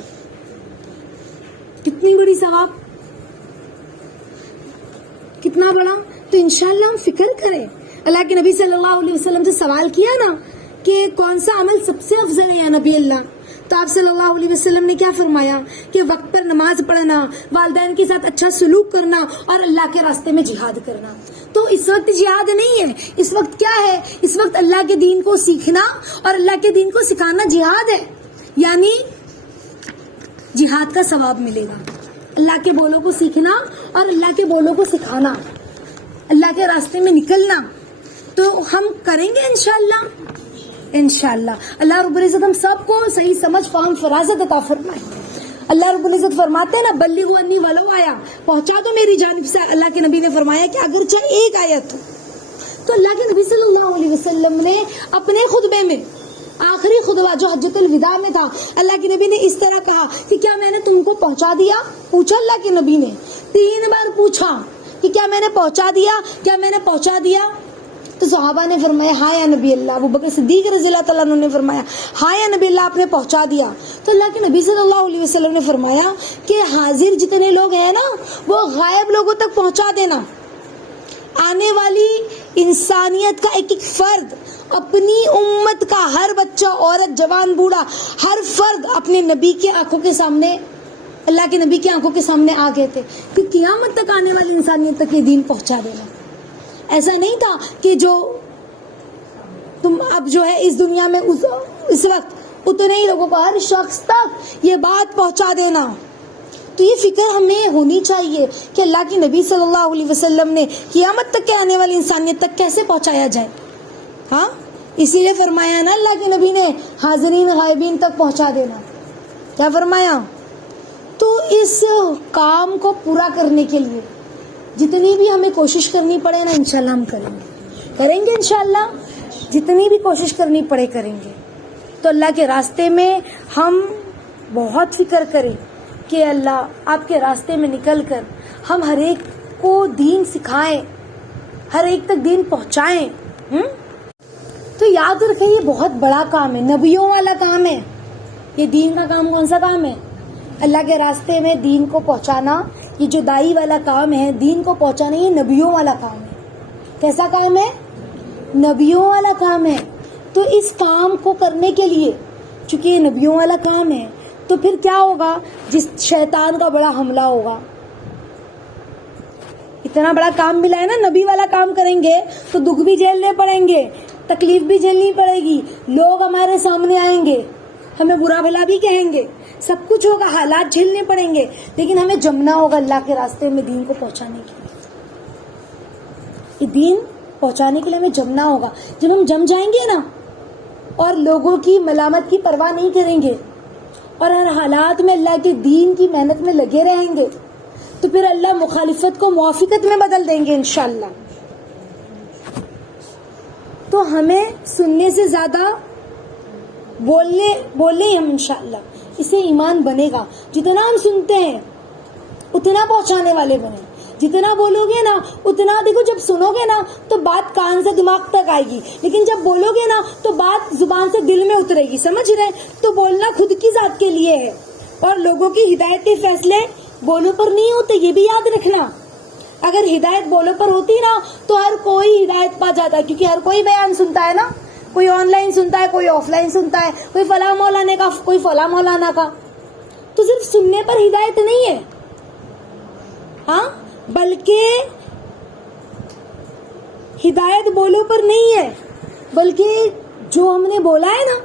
کتنی بڑی ثواب، کتنا بڑا. تو انشاءاللہ ہم فکر کریں. اللہ کے نبی صلی اللہ علیہ وسلم سے سوال کیا نا کہ کون سا عمل سب سے افضل ہے یا نبی اللہ، تو آپ صلی اللہ علیہ وسلم نے کیا فرمایا کہ وقت پر نماز پڑھنا، والدین کے ساتھ اچھا سلوک کرنا اور اللہ کے راستے میں جہاد کرنا. تو اس وقت جہاد نہیں ہے، اس وقت کیا ہے؟ اس وقت اللہ کے دین کو سیکھنا اور اللہ کے دین کو سکھانا جہاد ہے. یعنی جہاد کا ثواب ملے گا. اللہ کے بولوں کو سیکھنا اور اللہ کے بولوں کو سکھانا، اللہ کے راستے میں نکلنا. تو ہم کریں گے انشاءاللہ. انشاءاللہ اللہ رب العزت ہم سب کو صحیح سمجھ، فہم، فراست عطا فرمائے. اللہ رب العزت فرماتے ہیں نا، بلغوا انی ولو آیا، پہنچا دو میری جانب سے. اللہ کے نبی نے فرمایا کہ اگرچہ 1 آیت ہو. تو اللہ کے نبی صلی اللہ علیہ وسلم نے اپنے خطبے میں، آخری خطبہ جو حجۃ الوداع میں تھا، اللہ کے نبی نے اس طرح کہا کہ کیا میں نے تم کو پہنچا دیا؟ پوچھا اللہ کے نبی نے 3 بار پوچھا کہ کیا میں نے پہنچا دیا، کیا میں نے پہنچا دیا؟ تو صحابہ نے فرمایا ہاں یا نبی اللہ. ابو بکر صدیق رضی اللہ تعالیٰ عنہ نے فرمایا ہاں یا نبی اللہ، آپ نے پہنچا دیا. تو اللہ کے نبی صلی اللہ علیہ وسلم نے فرمایا کہ حاضر جتنے لوگ ہیں نا، وہ غائب لوگوں تک پہنچا دینا. آنے والی انسانیت کا ایک فرد، اپنی امت کا ہر بچہ، عورت، جوان، بوڑھا، ہر فرد اپنے نبی کے آنکھوں کے سامنے، اللہ کے نبی کی آنکھوں کے سامنے آ گئے تھے کہ قیامت تک آنے والی انسانیت تک یہ دین پہنچا دینا. ایسا نہیں تھا کہ جو تم اب جو ہے اس دنیا میں اس وقت اتنے ہی لوگوں کو، ہر شخص تک یہ بات پہنچا دینا. تو یہ فکر ہمیں ہونی چاہیے کہ اللہ کی نبی صلی اللہ علیہ وسلم نے قیامت تک کے آنے والی انسانیت تک کیسے پہنچایا جائے. ہاں، اسی لیے فرمایا نا اللہ کے نبی نے حاضرین غائبین تک پہنچا دینا. کیا فرمایا؟ تو اس کام کو پورا کرنے کے لیے جتنی بھی ہمیں کوشش کرنی پڑے نا، انشاءاللہ ہم کریں گے انشاءاللہ. جتنی بھی کوشش کرنی پڑے کریں گے. تو اللہ کے راستے میں ہم بہت فکر کریں کہ اللہ آپ کے راستے میں نکل کر ہم ہر ایک کو دین سکھائیں، ہر ایک تک دین پہنچائیں. تو یاد رکھیں یہ بہت بڑا کام ہے، نبیوں والا کام ہے. یہ دین کا کام کون سا کام ہے؟ اللہ کے راستے میں دین کو پہنچانا. یہ جو دائی والا کام ہے، دین کو پہنچانا، یہ نبیوں والا کام ہے. کیسا کام ہے؟ نبیوں والا کام ہے. تو اس کام کو کرنے کے لیے، چونکہ یہ نبیوں والا کام ہے، تو پھر کیا ہوگا؟ جس شیطان کا بڑا حملہ ہوگا. اتنا بڑا کام ملا ہے نا، نبی والا کام کریں گے تو دکھ بھی جھیلنے پڑیں گے، تکلیف بھی جھیلنی پڑے گی، لوگ ہمارے سامنے آئیں گے، ہمیں برا بھلا بھی کہیں گے، سب کچھ ہوگا، حالات جھیلنے پڑیں گے، لیکن ہمیں جمنا ہوگا اللہ کے راستے میں دین کو پہنچانے کے لیے. یہ دین پہنچانے کے لیے ہمیں جمنا ہوگا. جب ہم جم جائیں گے نا اور لوگوں کی ملامت کی پرواہ نہیں کریں گے اور ہر حالات میں اللہ کے دین کی محنت میں لگے رہیں گے، تو پھر اللہ مخالفت کو موافقت میں بدل دیں گے انشاءاللہ. تو ہمیں سننے سے زیادہ بولنے ہی ہم انشاءاللہ، اس سے ایمان بنے گا. جتنا ہم سنتے ہیں اتنا پہنچانے والے بنے. جتنا بولو گے نا اتنا، دیکھو جب سنو گے نا تو بات کان سے دماغ تک آئے گی، لیکن جب بولو گے نا تو بات زبان سے دل میں اترے گی. سمجھ رہے؟ تو بولنا خود کی ذات کے لیے ہے، اور لوگوں کی ہدایت کے فیصلے بولوں پر نہیں ہوتے، یہ بھی یاد رکھنا. اگر ہدایت بولوں پر ہوتی نا تو ہر کوئی ہدایت پا جاتا, کیونکہ ہر کوئی بیان سنتا ہے نا, کوئی آن لائن سنتا ہے, کوئی آف لائن سنتا ہے, کوئی فلاں مولانا کا, کوئی فلاں مولانا کا. تو صرف سننے پر ہدایت نہیں ہے, ہاں, بلکہ ہدایت بولے پر نہیں ہے, بلکہ جو ہم نے بولا ہے نا,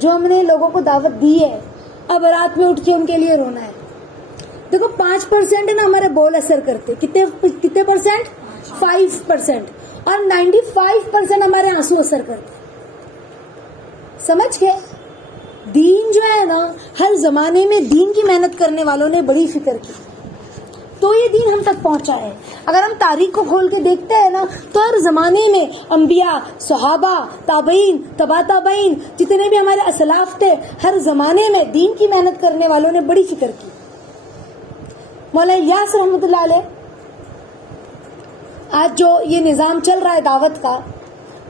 جو ہم نے لوگوں کو دعوت دی ہے, اب رات میں اٹھ کے ان کے لیے رونا ہے. دیکھو 5% نا ہمارے بول اثر کرتے, کتنے پرسینٹ؟ 5%. اور 95% ہمارے آنسو اثر کرتے. سمجھ گئے؟ دین جو ہے نا, ہر زمانے میں دین کی محنت کرنے والوں نے بڑی فکر کی تو یہ دین ہم تک پہنچا ہے. اگر ہم تاریخ کو کھول کے دیکھتے ہیں نا تو ہر زمانے میں انبیاء, صحابہ, تابعین, تبا تابعین, جتنے بھی ہمارے اسلاف تھے, ہر زمانے میں دین کی محنت کرنے والوں نے بڑی فکر کی. مولانا الیاس رحمۃ اللہ علیہ, آج جو یہ نظام چل رہا ہے دعوت کا,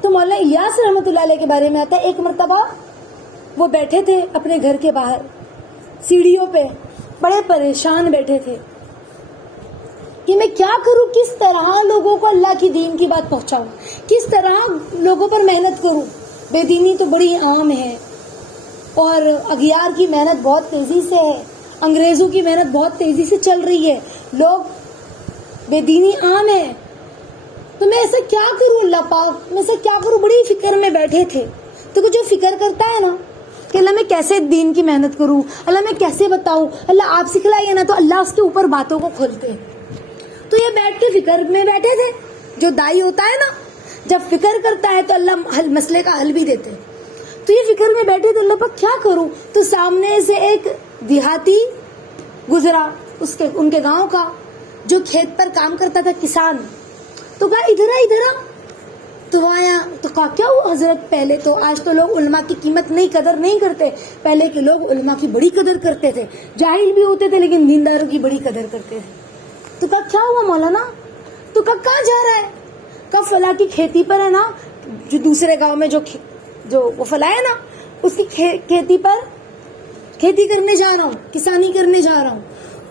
تو مولانا الیاس رحمۃ اللہ علیہ کے بارے میں آتا ہے, ایک مرتبہ وہ بیٹھے تھے اپنے گھر کے باہر سیڑھیوں پہ, بڑے پریشان بیٹھے تھے کہ میں کیا کروں, کس طرح لوگوں کو اللہ کی دین کی بات پہنچاؤں, کس طرح لوگوں پر محنت کروں. بے دینی تو بڑی عام ہے, اور اغیار کی محنت بہت تیزی سے ہے, انگریزوں کی محنت بہت تیزی سے چل رہی ہے, لوگ بے دینی عام ہے, تو میں ایسا کیا کروں اللہ پاک, میں ایسا کیا کروں. بڑی فکر میں بیٹھے تھے. تو جو فکر کرتا ہے نا کہ اللہ میں کیسے دین کی محنت کروں, اللہ میں کیسے بتاؤں, اللہ آپ سکھلائیے نا, تو اللہ اس کے اوپر باتوں کو کھولتے ہیں. تو یہ بیٹھ کے فکر میں بیٹھے تھے. جو دائی ہوتا ہے نا, جب فکر کرتا ہے تو اللہ مسئلے کا حل بھی دیتے. تو یہ فکر میں بیٹھے تو اللہ پاک کیا کروں. تو سامنے سے ایک دیہاتی گزرا, ان کے گاؤں کا, جو کھیت پر کام کرتا تھا, کسان. تو کہا ادھر آ. تو آیا تو کہا کیا ہوا حضرت, پہلے تو آج تو لوگ علماء کی قیمت قدر نہیں کرتے, پہلے کے لوگ علماء کی بڑی قدر کرتے تھے, جاہل بھی ہوتے تھے لیکن دینداروں کی بڑی قدر کرتے تھے. تو کہا کیا ہوا مولانا. تو کہاں جا رہا ہے. کہا فلاں کی کھیتی پر ہے نا, جو دوسرے گاؤں میں جو وہ فلاں ہے نا, اس کی کھیتی پر کھیتی کرنے جا رہا ہوں, کسانی کرنے جا رہا ہوں.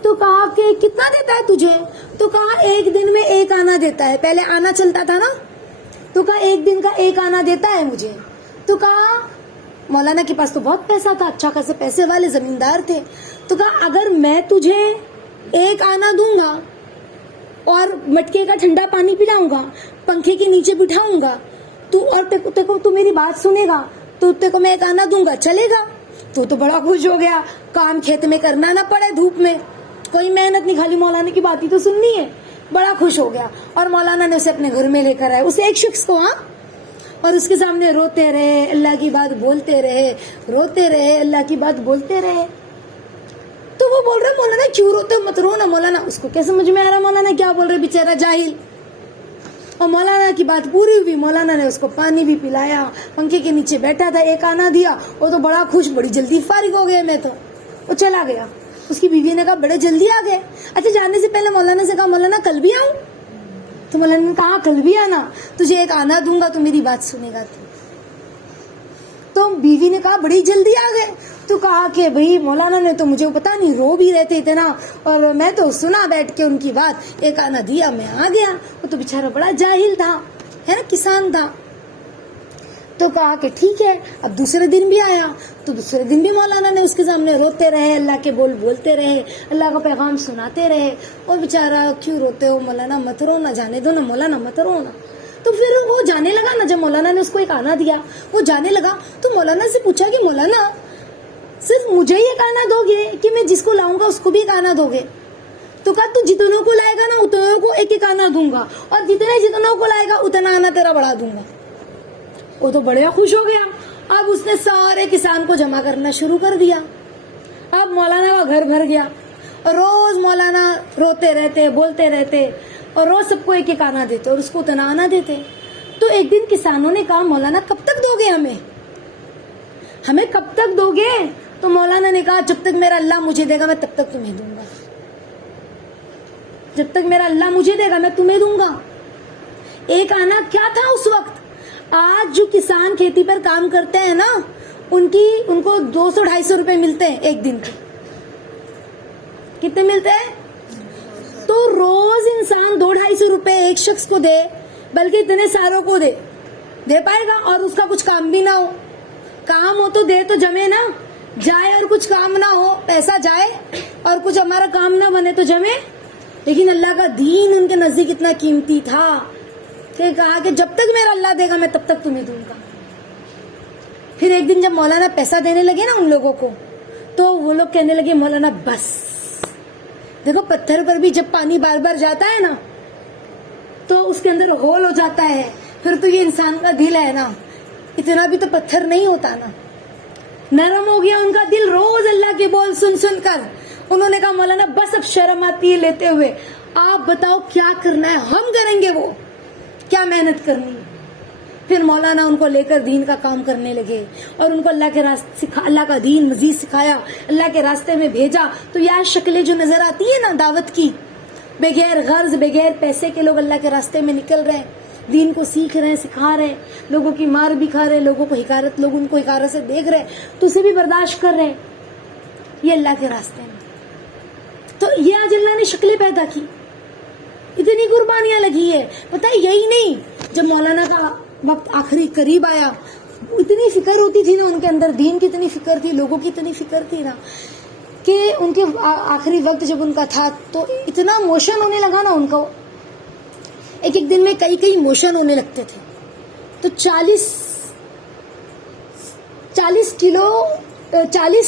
تو کہا کہ کتنا دیتا ہے تجھے. تو کہا ایک دن میں 1 آنا دیتا ہے. پہلے آنا چلتا تھا نا, تو کہا 1 دن کا 1 آنا دیتا ہے مجھے. تو کہا مولانا کے پاس تو بہت پیسہ تھا, اچھا خاصے پیسے والے زمیندار تھے. تو کہا اگر میں تجھے 1 آنا دوں گا اور مٹکے کا ٹھنڈا پانی پلاؤں گا, پنکھے کے نیچے بٹھاؤں گا, تو میری بات سنے گا, تو کو میں 1 آنا دوں گا, چلے گا. تو بڑا خوش ہو گیا, کام کھیت میں کرنا نہ پڑے, دھوپ میں کوئی محنت نہیں, خالی مولانا کی بات ہی تو سننی ہے. بڑا خوش ہو گیا, اور مولانا نے اسے اپنے گھر میں لے کر آئے, اسے ایک شخص کو, ہاں, اور اس کے سامنے روتے رہے, اللہ کی بات بولتے رہے, روتے رہے, اللہ کی بات بولتے رہے. تو وہ بول رہے مولانا کیوں روتے ہو, مت رو نا. مولانا, اس کو کیا سمجھ میں آ رہا مولانا کیا بول رہے, بیچارہ جاہل. اور مولانا کی بات پوری ہوئی, مولانا نے اس کو پانی بھی پلایا, پنکھے کے نیچے بیٹھا تھا, 1 آنا دیا. وہ تو بڑا خوش, بڑی جلدی فارغ ہو گئے میں تو. وہ چلا گیا. اس کی بیوی نے کہا بڑے جلدی آ گئے. اچھا, جانے سے پہلے مولانا سے کہا مولانا کل بھی آؤں. تو مولانا نے کہا کل بھی آنا, تجھے 1 آنا دوں گا, تو میری بات سنے گا. تو بیوی نے کہا بڑی جلدی آ گئے. تو کہا کہ بھئی مولانا نے تو مجھے پتا نہیں رو بھی رہتے اتنا, اور میں تو سنا بیٹھ کے ان کی بات, 1 آنا دیا, میں آ گیا. وہ تو بیچارہ بڑا جاہل تھا, ہے نا, کسان تھا. تو کہا کہ ٹھیک ہے. اب دوسرے دن بھی آیا, تو دوسرے دن بھی مولانا نے اس کے سامنے روتے رہے, اللہ کے بول بولتے رہے, اللہ کا پیغام سناتے رہے. اور بیچارہ کیوں روتے ہو مولانا, مت رو نا, جانے دو نا مولانا, مت رو نا. تو پھر وہ جانے لگا نا, جب مولانا نے اس کو 1 آنا دیا, وہ جانے لگا. تو مولانا سے پوچھا کہ مولانا صرف مجھے ہی 1 آنا دو گے کہ میں جس کو لاؤں گا اس کو بھی 1 آنا دو گے. تو کہا تو جتنوں کو لائے گا نا اتنوں کو 1 آنا دوں گا, اور جتنوں کو لائے گا اتنا آنا تیرا بڑھا دوں گا. وہ تو بڑے خوش ہو گیا. اب اس نے سارے کسان کو جمع کرنا شروع کر دیا. اب مولانا کا گھر بھر گیا, اور روز مولانا روتے رہتے, بولتے رہتے, اور روز سب کو 1 آنا دیتے, اور اس کو اتنا آنا دیتے. تو ایک دن کسانوں نے کہا مولانا کب تک دو گے ہمیں کب تک دو گے. تو مولانا نے کہا جب تک میرا اللہ مجھے دے گا میں تب تک تمہیں دوں گا, جب تک میرا اللہ مجھے دے گا میں تمہیں دوں گا. 1 آنا کیا تھا اس وقت. آج جو کسان کھیتی پر کام کرتے ہیں نا, ان کو 200-250 روپے ملتے ہیں 1 دن کے. کتنے ملتے ہیں؟ تو تو روز انسان 200-250 روپے ایک شخص کو دے, بلکہ اتنے ساروں کو دے پائے گا, اور اس کا کچھ کام بھی نہ ہو. کام ہو تو دے تو جمے نہ جائے, اور کچھ کام نہ ہو پیسہ جائے اور کچھ ہمارا کام نہ بنے تو جمے. لیکن اللہ کا دین ان کے نزدیک اتنا قیمتی تھا کہ کہا کہ جب تک میرا اللہ دے گا میں تب تک تمہیں دوں گا. پھر ایک دن جب مولانا پیسہ دینے لگے نا ان لوگوں کو, تو وہ لوگ کہنے لگے مولانا بس. دیکھو پتھر پر بھی جب پانی بار بار جاتا ہے نا تو اس کے اندر ہول ہو جاتا ہے. پھر تو یہ انسان کا دل ہے نا, اتنا بھی تو پتھر نہیں ہوتا نا. نرم ہو گیا ان کا دل روز اللہ کے بول سن سن کر. انہوں نے کہا مولانا بس اب شرم آتی ہے لیتے ہوئے, آپ بتاؤ کیا کرنا ہے, ہم کریں گے, وہ کیا محنت کرنی ہے. پھر مولانا ان کو لے کر دین کا کام کرنے لگے اور ان کو اللہ کے راستے اللہ کا دین مزید سکھایا, اللہ کے راستے میں بھیجا. تو یہ شکلیں جو نظر آتی ہے نا دعوت کی, بغیر غرض بغیر پیسے کے لوگ اللہ کے راستے میں نکل رہے ہیں, دین کو سیکھ رہے ہیں, سکھا رہے ہیں, لوگوں کی مار بھی کھا رہے ہیں, لوگوں کو حقارت, لوگ ان کو حقارت سے دیکھ رہے ہیں تو اسے بھی برداشت کر رہے ہیں, یہ اللہ کے راستے میں. تو یہ آج اللہ نے شکلیں پیدا کی, اتنی قربانیاں لگی ہے. پتہ ہے یہی نہیں, جب مولانا کا وقت آخری قریب آیا, اتنی فکر ہوتی تھی نا ان کے اندر, دین کی اتنی فکر تھی, لوگوں کی اتنی فکر تھی نا کہ ان کے آخری وقت جب ان کا تھا تو اتنا موشن ہونے لگا نا ان کو. ایک ایک دن میں کئی موشن ہونے لگتے تھے. تو 40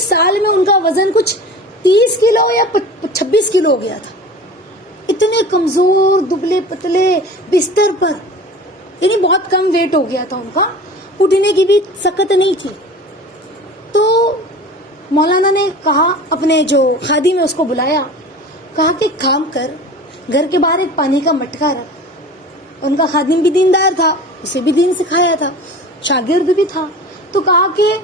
سال میں ان کا وزن کچھ 30 کلو یا 26 کلو ہو گیا تھا. اتنے کمزور دبلے پتلے بستر پر, یعنی بہت کم ویٹ ہو گیا تھا ان کا, اٹھنے کی بھی سکت نہیں تھی. تو مولانا نے کہا, اپنے جو خادم ہے اس کو بلایا, کہا کہ کام کر, گھر کے باہر ایک پانی کا مٹکا رکھ. ان کا خادم بھی دیندار تھا, اسے بھی دین سکھایا تھا, شاگرد بھی تھا. تو کہا کہ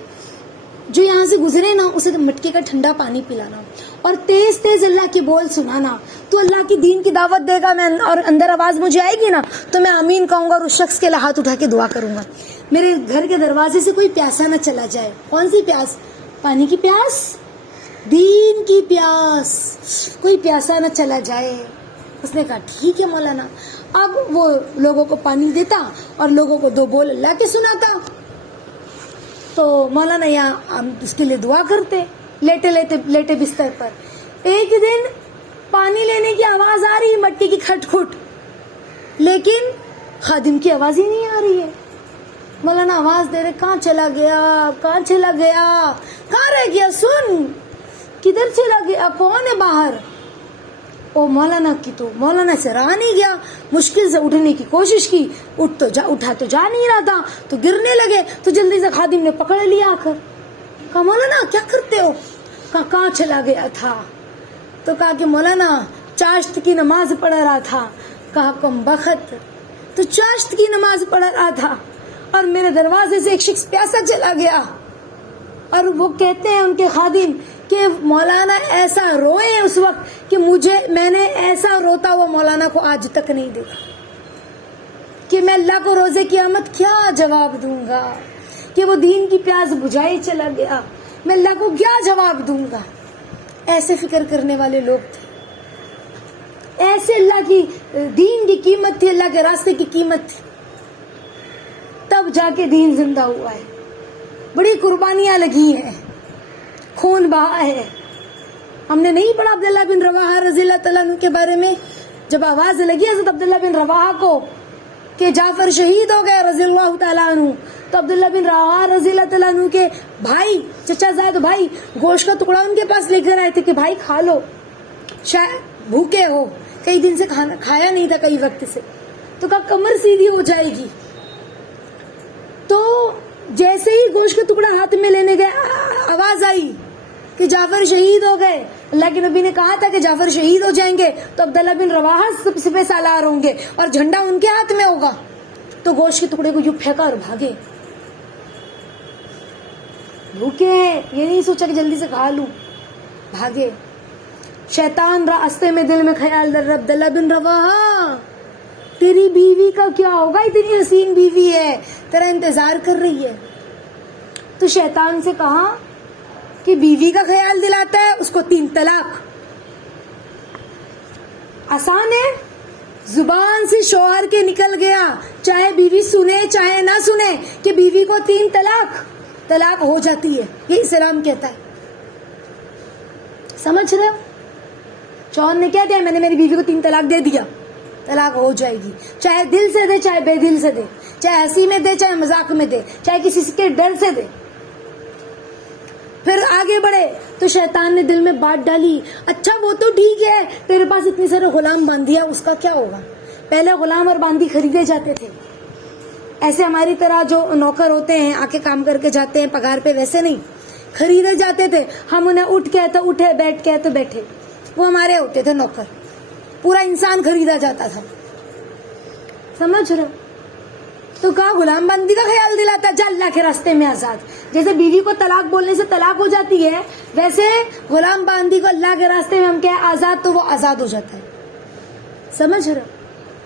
جو یہاں سے گزرے نا اسے مٹکے کا ٹھنڈا پانی پلانا اور تیز تیز اللہ کے بول سنانا, تو اللہ کی دین کی دعوت دے گا. میں اور اندر آواز مجھے آئے گی نا تو میں آمین کہوں گا اور اس شخص کے لیے ہاتھ اٹھا کے دعا کروں گا. میرے گھر کے دروازے سے کوئی پیاسا نہ چلا جائے. کون سی پیاس؟ پانی کی پیاس, دین کی پیاس, کوئی پیاسا نہ چلا جائے. اس نے کہا ٹھیک ہے مولانا. اب وہ لوگوں کو پانی دیتا اور لوگوں کو 2 بول اللہ کے سناتا. تو مولانا یہاں اس کے لیے دعا کرتے لیٹے بستر پر. ایک دن پانی لینے کی آواز آ رہی ہے, مٹی کی کھٹ کھٹ, لیکن خادم کی آواز ہی نہیں آ رہی ہے. مولانا آواز دے رہے, کہاں چلا گیا, کہاں رہ گیا, سن, کدھر چلا گیا, کون ہے باہر. او مولانا کی تو مولانا سے رہا نہیں گیا, مشکل سے اٹھنے کی کوشش کی, اٹھا تو جا نہیں رہا تھا, تو گرنے لگے. تو جلدی سے خادم نے پکڑ لیا آ کر. کہا مولانا کیا کرتے ہو؟ کہاں چلا گیا تھا؟ تو کہا کہ مولانا چاشت کی نماز پڑھ رہا تھا. کہا کم بخت, تو چاشت کی نماز پڑھ رہا تھا اور میرے دروازے سے ایک شخص پیاسا چلا گیا. اور وہ کہتے ہیں ان کے خادم کہ مولانا ایسا روئے اس وقت کہ میں نے ایسا روتا ہوا مولانا کو آج تک نہیں دیکھا, کہ میں اللہ کو روزے قیامت کیا جواب دوں گا کہ وہ دین کی پیاس بجھائی چلا گیا, میں اللہ کو کیا جواب دوں گا. ایسے فکر کرنے والے لوگ تھے, ایسے اللہ کی دین کی قیمت تھی, اللہ کے راستے کی قیمت تھی. تب جا کے دین زندہ ہوا ہے. بڑی قربانیاں لگی ہیں, خون بہا ہے. ہم نے نہیں پڑھا عبداللہ بن رواحہ رضی اللہ تعالیٰ عنہ کے بارے میں, جب آواز لگی حضرت عبداللہ بن رواحہ کو کہ جعفر شہید ہو گئے رضی اللہ تعالیٰ عنہ, تو عبداللہ بن رواحہ رضی اللہ تعالیٰ عنہ کے بھائی, چچا زاد بھائی, گوشت کا ٹکڑا ان کے پاس لے کر آئے تھے کہ بھائی کھا لو, شاید بھوکے ہو, کئی دن سے کھایا نہیں تھا, کئی وقت سے. تو کہا کمر سیدھی ہو جائے گی. تو جیسے ہی گوشت کا ٹکڑا ہاتھ میں لینے گئے, آواز آئی کہ جعفر شہید ہو گئے. اللہ کے نبی نے کہا تھا کہ جعفر شہید ہو جائیں گے تو عبداللہ بن رواحہ سپہ سالار ہوں گے اور جھنڈا ان کے ہاتھ میں ہوگا. تو گوشت کے ٹکڑے کو یوں پھینکا اور بھاگے. بھوکے, یہ نہیں سوچا کہ جلدی سے کھا لوں, بھاگے. شیطان راستے میں دل میں خیال در عبداللہ بن رواحہ تیری بیوی کا کیا ہوگا, اتنی حسین بیوی ہے, تیرا انتظار کر رہی ہے. تو شیطان سے کہا کہ بیوی کا خیال دلاتا ہے, اس کو 3 طلاق. آسان ہے, زبان سے شوہر کے نکل گیا, چاہے بیوی سنے چاہے نہ سنے, کہ بیوی کو 3 طلاق ہو جاتی ہے, یہ اسلام کہتا ہے. سمجھ رہے ہو؟ شوہر نے کہہ دیا میں نے میری بیوی کو 3 طلاق دے دیا, طلاق ہو جائے گی, چاہے دل سے دے چاہے بے دل سے دے, چاہے ہنسی میں دے چاہے مذاق میں دے, چاہے کسی کے ڈر سے دے. پھر آگے بڑھے تو شیطان نے دل میں بات ڈالی, اچھا وہ تو ٹھیک ہے, تیرے پاس اتنے سارے غلام باندیا, اس کا کیا ہوگا؟ پہلے غلام اور باندی خریدے جاتے تھے, ایسے ہماری طرح جو نوکر ہوتے ہیں آ کے کام کر کے جاتے ہیں پگار پہ, ویسے نہیں, خریدے جاتے تھے. ہم انہیں اٹھ کے تو اٹھے, بیٹھ کے تو بیٹھے, وہ ہمارے ہوتے تھے نوکر. پورا انسان خریدا جاتا تھا. سمجھ رہے؟ تو کہا غلام بندی کا خیال دلاتا, جا اللہ کے راستے میں آزاد. جیسے بیوی کو طلاق بولنے سے طلاق ہو جاتی ہے, ویسے غلام بندی کو اللہ کے راستے میں ہم کہیں آزاد, تو وہ آزاد ہو جاتا ہے. سمجھ رہے؟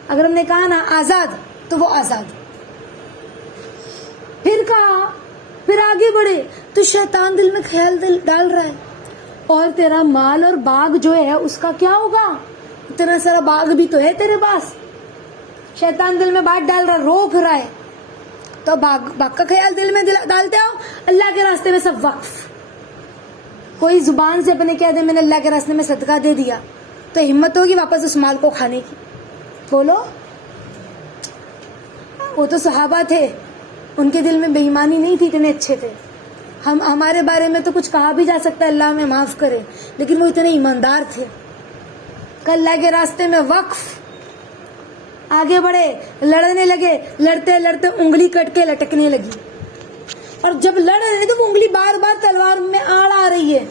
اگر ہم نے کہا نا آزاد تو وہ آزاد. پھر کہا, پھر آگے بڑھے تو شیطان دل میں خیال ڈال رہا ہے, اور تیرا مال اور باغ جو ہے اس کا کیا ہوگا؟ اتنا سارا باغ بھی تو ہے تیرے پاس. شیطان دل میں بات ڈال رہا, روک رہا ہے. تو باغ کا خیال دل میں ڈالتے ہو, اللہ کے راستے میں سب وقف. کوئی زبان سے اپنے کہہ دے میں نے اللہ کے راستے میں صدقہ دے دیا, تو ہمت ہوگی واپس اس مال کو کھانے کی؟ بولو. وہ تو صحابہ تھے, ان کے دل میں بے ایمانی نہیں تھی, اتنے اچھے تھے. ہمارے بارے میں تو کچھ کہا بھی جا سکتا ہے, اللہ ہمیں معاف کرے, لیکن وہ اتنے ایماندار تھے کہ اللہ کے راستے میں وقف. آگے بڑھے, لڑنے لگے, لڑتے لڑتے انگلی کٹ کے لٹکنے لگی, اور جب لڑ رہے تو وہ انگلی بار بار تلوار میں آڑ آ رہی ہے,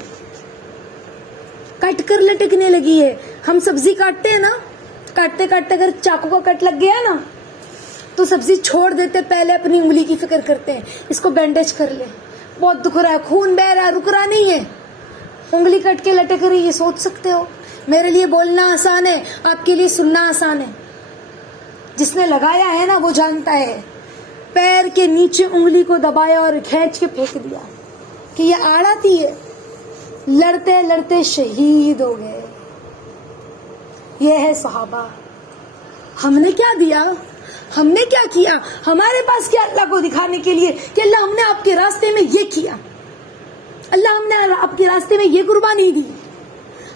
کٹ کر لٹکنے لگی ہے. ہم سبزی کاٹتے ہیں نا, کاٹتے کاٹتے اگر چاقو کا کٹ لگ گیا نا تو سبزی چھوڑ دیتے, پہلے اپنی انگلی کی فکر کرتے ہیں, اس کو بینڈیج کر لے, بہت دکھ رہا ہے, خون بہ رہا ہے, رک رہا نہیں ہے, انگلی کٹ کے لٹک رہی. یہ سوچ سکتے ہو, میرے لیے بولنا آسان ہے, آپ کے لیے سننا آسان ہے. جس نے لگایا ہے نا وہ جانتا ہے. پیر کے نیچے انگلی کو دبایا اور کھینچ کے پھینک دیا کہ یہ آڑ آتی ہے. لڑتے لڑتے شہید ہو گئے. یہ ہے صحابہ. ہم نے کیا دیا, ہم نے کیا کیا, ہمارے پاس کیا اللہ کو دکھانے کے لیے کہ اللہ ہم نے آپ کے راستے میں یہ کیا, اللہ ہم نے آپ کے راستے میں یہ قربانی دی.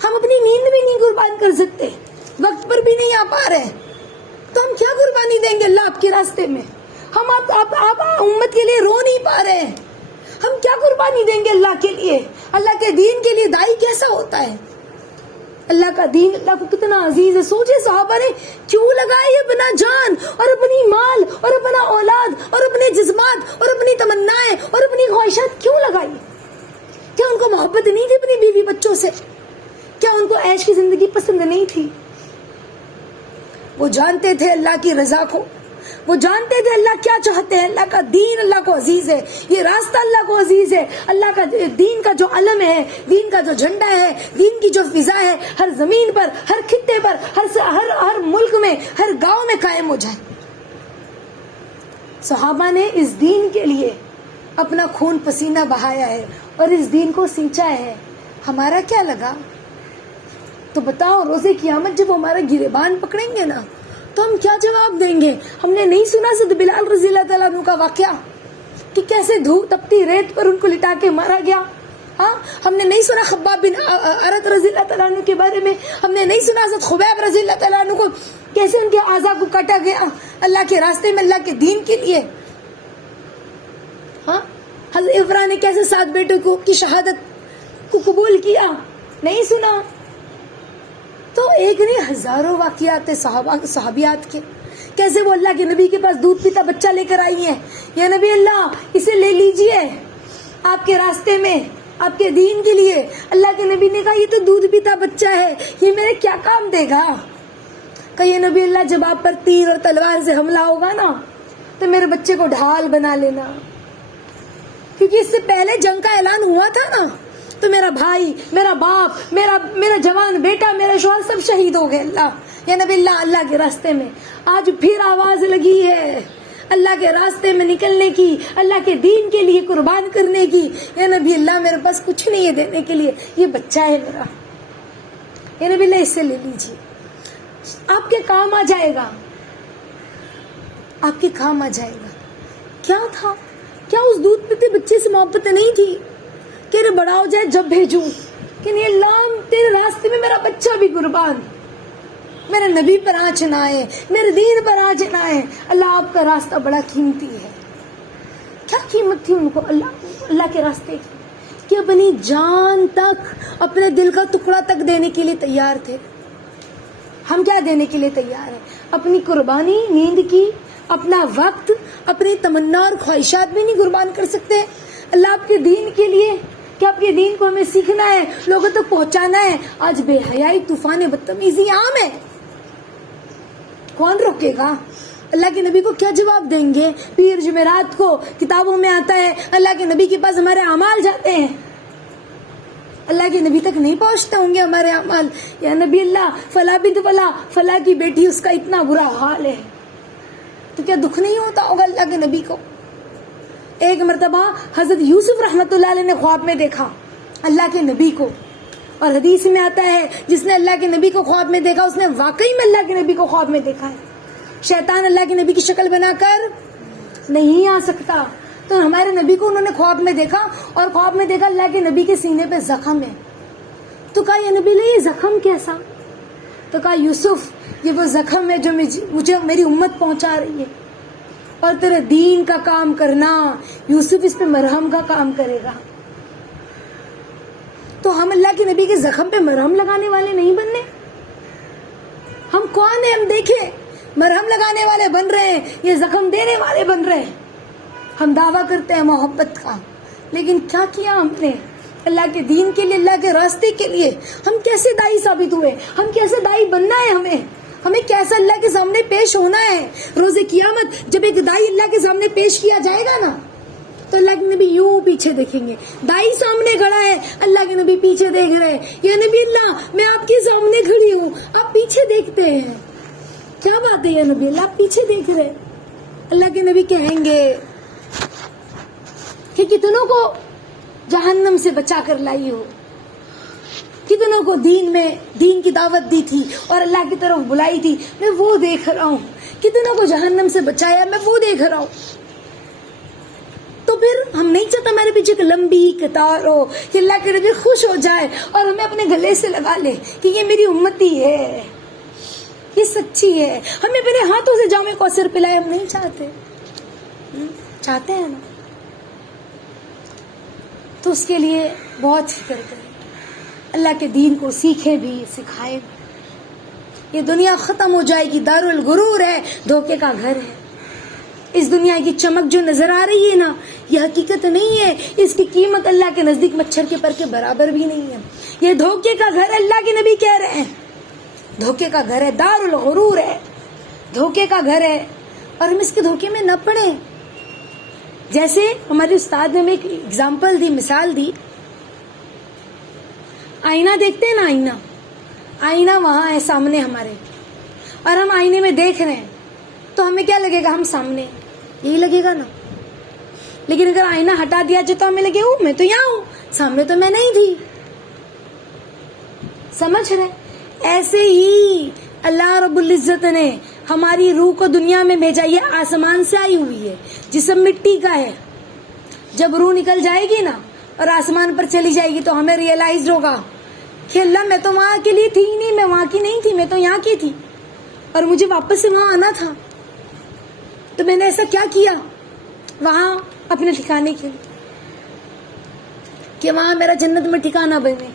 ہم اپنی نیند بھی نہیں قربان کر سکتے, وقت پر بھی نہیں آ پا رہے, تو ہم کیا قربانی دیں گے اللہ آپ کے راستے میں؟ ہم آپ امت کے لیے رو نہیں پا رہے, ہم کیا قربانی دیں گے اللہ کے لیے؟ اللہ کے دین کے لیے دائی کیسا ہوتا ہے؟ اللہ کا دین اللہ کو کتنا عزیز ہے. سوچے صحابہ نے کیوں لگائی اپنا جان اور اپنی مال اور اپنا اولاد اور اپنے جذبات اور اپنی تمنائیں اور اپنی خواہشات کیوں لگائی؟ کیا ان کو محبت نہیں تھی اپنی بیوی بچوں سے؟ کیا ان کو عیش کی زندگی پسند نہیں تھی؟ وہ جانتے تھے اللہ کی رضا کو, وہ جانتے تھے اللہ کیا چاہتے ہیں. اللہ کا دین اللہ کو عزیز ہے, یہ راستہ اللہ کو عزیز ہے. اللہ کا دین کا جو علم ہے, دین کا جو جھنڈا ہے, دین کی جو فضا ہے, ہر زمین پر, ہر خطے پر, ہر ملک میں, ہر گاؤں میں قائم ہو جائے. صحابہ نے اس دین کے لیے اپنا خون پسینہ بہایا ہے اور اس دین کو سینچا ہے. ہمارا کیا لگا؟ تو بتاؤ, روزے قیامت جب ہمارا گریبان پکڑیں گے نا تو ہم کیا جواب دیں گے؟ ہم نے نہیں سنا سید بلال رضی اللہ تعالیٰ عنہ کا واقعہ کہ کیسے تپتی ریت پر ان کو لٹا کے مارا گیا؟ ہاں, ہم نے نہیں سنا خباب بن ارت رضی اللہ تعالیٰ عنہ کے بارے میں؟ ہم نے نہیں سنا حضرت خبیب رضی اللہ تعالیٰ عنہ کو کیسے ان کے اعضاء کو کاٹا گیا اللہ کے راستے میں, اللہ کے دین کے لیے؟ ہاں, حضرت افرا نے کیسے 7 بیٹوں کی شہادت کو قبول کیا؟ نہیں سنا. تو ایک نہیں ہزاروں واقعات صحابیات کے, کیسے وہ اللہ کے نبی کے پاس دودھ پیتا بچہ لے کر آئی ہیں, یا نبی اللہ اسے لے لیجئے آپ کے راستے میں, آپ کے دین کے لیے. اللہ کے نبی نے کہا یہ تو دودھ پیتا بچہ ہے, یہ میرے کیا کام دے گا؟ کہ یہ نبی اللہ جب آپ پر تیر اور تلوار سے حملہ ہوگا نا تو میرے بچے کو ڈھال بنا لینا, کیونکہ اس سے پہلے جنگ کا اعلان ہوا تھا نا, تو میرا بھائی, میرا باپ, میرا جوان بیٹا, میرا شوہر سب شہید ہو گئے. اللہ, یا نبی اللہ اللہ کے راستے میں. آج پھر آواز لگی ہے اللہ کے راستے میں نکلنے کی, اللہ کے دین کے لیے قربان کرنے کی. یا نبی اللہ میرے پاس کچھ نہیں ہے دینے کے لیے, یہ بچہ ہے میرا, یا نبی اللہ اس سے لے لیجیے. آپ کے کام آ جائے گا، آپ کے کام آ جائے گا. کیا تھا؟ کیا اس دودھ پیتے بچے سے محبت نہیں تھی کہ ارے بڑا ہو جائے جب بھیجوں، کہ نہیں اللہ تیرے راستے میں میرا بچہ بھی قربان، میرے نبی پر آنچ نہ آئے، میرے دین پر آنچ نہ آئے. اللہ آپ کا راستہ بڑا قیمتی ہے. کیا قیمت تھی ان کو اللہ کے راستے کی کہ اپنی جان تک، اپنے دل کا ٹکڑا تک دینے کے لیے تیار تھے. ہم کیا دینے کے لیے تیار ہیں؟ اپنی قربانی، نیند کی، اپنا وقت، اپنی تمنا اور خواہشات بھی نہیں قربان کر سکتے اللہ آپ کے دین کے لیے، کہ آپ کے دین کو ہمیں سیکھنا ہے، لوگوں تک پہنچانا ہے. آج بے حیائی، طوفان بدتمیزی عام ہے. کون روکے گا؟ اللہ کے نبی کو کیا جواب دیں گے؟ پیر جمعرات کو کتابوں میں آتا ہے اللہ کے نبی کے پاس ہمارے اعمال جاتے ہیں، اللہ کے نبی تک نہیں پہنچتے ہوں گے ہمارے اعمال. یا نبی اللہ فلاں بنت فلاں کی بیٹی، اس کا اتنا برا حال ہے، تو کیا دکھ نہیں ہوتا ہوگا اللہ کے نبی کو؟ ایک مرتبہ حضرت یوسف رحمۃ اللہ علیہ نے خواب میں دیکھا اللہ کے نبی کو، اور حدیث میں آتا ہے جس نے اللہ کے نبی کو خواب میں دیکھا اس نے واقعی میں اللہ کے نبی کو خواب میں دیکھا ہے. شیطان اللہ کے نبی کی شکل بنا کر نہیں آ سکتا. تو ہمارے نبی کو انہوں نے خواب میں دیکھا، اور خواب میں دیکھا اللہ کے نبی کے سینے پہ زخم ہے. تو کہا یا نبی اللہ یہ زخم کیسا؟ تو کہا یوسف یہ وہ زخم ہے جو مجھے میری امت پہنچا رہی ہے، اور تیرے دین کا کام کرنا یوسف اس پہ مرہم کا کام کرے گا. تو ہم اللہ کے نبی کے زخم پہ مرہم لگانے والے نہیں بننے. ہم کون ہیں؟ ہم دیکھیں مرہم لگانے والے بن رہے ہیں، یہ زخم دینے والے بن رہے ہیں. ہم دعویٰ کرتے ہیں محبت کا، لیکن کیا کیا ہم نے اللہ کے دین کے لیے، اللہ کے راستے کے لیے؟ ہم کیسے دائی ثابت ہوئے؟ ہم کیسے دائی بننا ہے؟ ہمیں کیسا اللہ کے سامنے پیش ہونا ہے؟ روز قیامت جب ایک دائی اللہ کے سامنے پیش کیا جائے گا نا، تو اللہ کے نبی یوں پیچھے دیکھیں گے. دائی سامنے کھڑا ہے، اللہ کے نبی پیچھے دیکھ رہے ہیں. یا نبی اللہ میں آپ کے سامنے کھڑی ہوں، آپ پیچھے دیکھتے ہیں. کیا بات ہے یا نبی اللہ آپ پیچھے دیکھ رہے ہیں؟ اللہ کے نبی کہیں گے کہ کتنوں کو جہنم سے بچا کر لائی ہو، کتنوں کو دین کی دعوت دی تھی اور اللہ کی طرف بلائی تھی، میں وہ دیکھ رہا ہوں. کتنوں کو جہنم سے بچایا، میں وہ دیکھ رہا ہوں. تو پھر ہم نہیں چاہتا ہمارے پیچھے ایک لمبی قطار ہو کہ اللہ کے نبی خوش ہو جائے اور ہمیں اپنے گلے سے لگا لے کہ یہ میری امتی ہے، یہ سچی ہے. ہمیں اپنے ہاتھوں سے جامع کوثر پلائے، ہم نہیں چاہتے. چاہتے ہیں نا؟ تو اس کے لیے بہت فکر کریں، اللہ کے دین کو سیکھے بھی سکھائے بھی. یہ دنیا ختم ہو جائے گی، دار الغرور ہے، دھوکے کا گھر ہے. اس دنیا کی چمک جو نظر آ رہی ہے نا، یہ حقیقت نہیں ہے. اس کی قیمت اللہ کے نزدیک مچھر کے پر کے برابر بھی نہیں ہے. یہ دھوکے کا گھر ہے، اللہ کے نبی کہہ رہے ہیں دھوکے کا گھر ہے، دار الغرور ہے، دھوکے کا گھر ہے. اور ہم اس کے دھوکے میں نہ پڑیں. جیسے ہمارے استاد نے ہمیں ایک اگزامپل دی، مثال دی. آئینہ دیکھتے ہیں نا، آئینہ وہاں ہے سامنے ہمارے، اور ہم آئینے میں دیکھ رہے ہیں، تو ہمیں کیا لگے گا؟ ہم سامنے، یہی لگے گا نا. لیکن اگر آئینہ ہٹا دیا جائے تو ہمیں لگے میں تو یہاں ہوں، سامنے تو میں نہیں تھی. سمجھ رہے؟ ایسے ہی اللہ رب العزت نے ہماری روح کو دنیا میں بھیجا. یہ آسمان سے آئی ہوئی ہے، جسم مٹی کا ہے. جب روح نکل جائے گی نا اور آسمان پر چلی جائے گی تو ہمیں ریئلائز ہوگا کہ اللہ میں تو وہاں کے لیے تھی ہی نہیں، میں وہاں کی نہیں تھی، میں تو یہاں کی تھی، اور مجھے واپس سے وہاں آنا تھا. تو میں نے ایسا کیا کیا وہاں اپنے ٹھکانے کے لیے کہ وہاں میرا جنت میں ٹھکانہ بنے.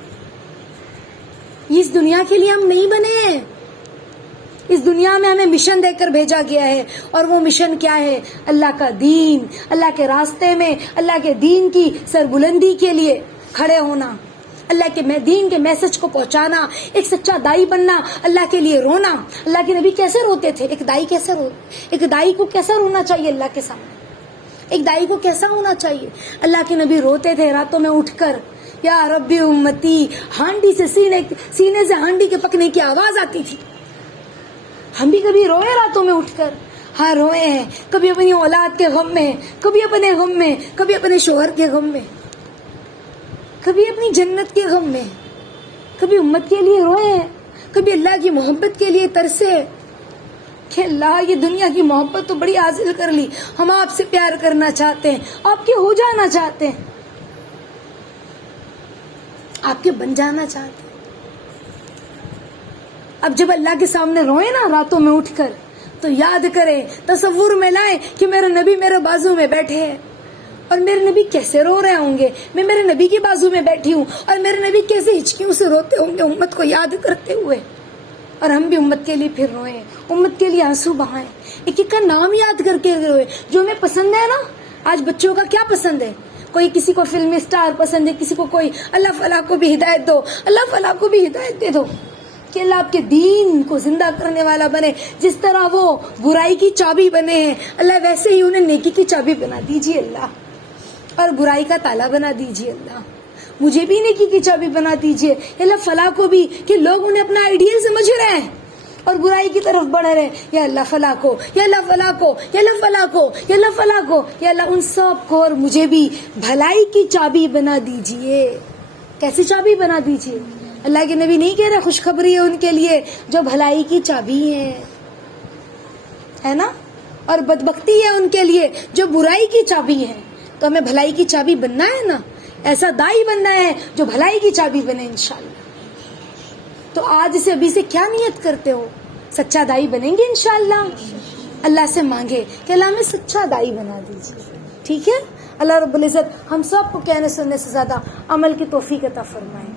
اس دنیا کے لیے ہم نہیں بنے ہیں. اس دنیا میں ہمیں مشن دے کر بھیجا گیا ہے، اور وہ مشن کیا ہے؟ اللہ کا دین، اللہ کے راستے میں اللہ کے دین کی سربلندی کے لیے کھڑے ہونا، اللہ کے دین کے میسج کو پہنچانا، ایک سچا دائی بننا، اللہ کے لیے رونا. اللہ کے نبی کیسے روتے تھے؟ ایک دائی کو کیسا رونا چاہیے اللہ کے سامنے؟ ایک دائی کو کیسا ہونا چاہیے؟ اللہ کے نبی روتے تھے راتوں میں اٹھ کر، یا ربی امتی، ہانڈی سے سینے سے ہانڈی کے پکنے کی آواز آتی تھی. ہم بھی کبھی روئے راتوں میں اٹھ کر؟ ہاں روئے ہیں. کبھی اپنی اولاد کے غم میں، کبھی اپنے غم میں، کبھی اپنے شوہر کے غم میں، کبھی اپنی جنت کے غم میں، کبھی امت کے لیے روئے ہیں، کبھی اللہ کی محبت کے لیے ترسے کہ اللہ یہ دنیا کی محبت تو بڑی حاصل کر لی، ہم آپ سے پیار کرنا چاہتے ہیں، آپ کے ہو جانا چاہتے ہیں، آپ کے بن جانا چاہتے ہیں۔ اب جب اللہ کے سامنے روئے نا راتوں میں اٹھ کر، تو یاد کریں، تصور میں لائیں کہ میرا نبی میرے بازو میں بیٹھے ہیں، اور میرے نبی کیسے رو رہے ہوں گے، میں میرے نبی کے بازو میں بیٹھی ہوں، اور میرے نبی کیسے ہچکیوں سے روتے ہوں گے امت کو یاد کرتے ہوئے، اور ہم بھی امت کے لیے پھر روئیں، امت کے لیے آنسو بہائیں، ایک ایک کا نام یاد کر کے روئے۔ جو ہمیں پسند ہے نا، آج بچوں کا کیا پسند ہے، کوئی کسی کو فلمی اسٹار پسند ہے، کسی کو کوئی، اللہ فلاں کو بھی ہدایت دو، اللہ فلاں کو بھی ہدایت دے دو کہ اللہ آپ کے دین کو زندہ کرنے والا بنے۔ جس طرح وہ برائی کی چابی بنے ہیں، اللہ ویسے ہی انہیں نیکی کی چابی بنا دیجیے اللہ، اور برائی کا تالا بنا دیجیے اللہ، مجھے بھی نیکی کی چابی بنا دیجیے اللہ، فلاں کو بھی، کہ لوگ انہیں اپنا آئیڈیل سمجھ رہے ہیں اور برائی کی طرف بڑھ رہے ہیں، یا اللہ فلاں کو، یا اللہ فلاں کو، یا اللہ فلاں کو، یا اللہ فلاں کو، یا اللہ ان سب کو اور مجھے بھی بھلائی کی چابی بنا دیجیے۔ کیسی چابی بنا دیجیے؟ اللہ کے نبی نہیں کہہ رہے خوشخبری ہے ان کے لیے جو بھلائی کی چابی ہے نا، اور بدبختی ہے ان کے لیے جو برائی کی چابی ہے۔ تو ہمیں بھلائی کی چابی بننا ہے نا، ایسا دائی بننا ہے جو بھلائی کی چابی بنے انشاءاللہ۔ تو آج سے ابھی سے کیا نیت کرتے ہو؟ سچا دائی بنیں گے انشاءاللہ؟ اللہ سے مانگے کہ اللہ ہمیں سچا دائی بنا دیجیے، ٹھیک ہے؟ اللہ رب العزت ہم سب کو کہنے سننے سے زیادہ عمل کی توفیق عطا فرمائے۔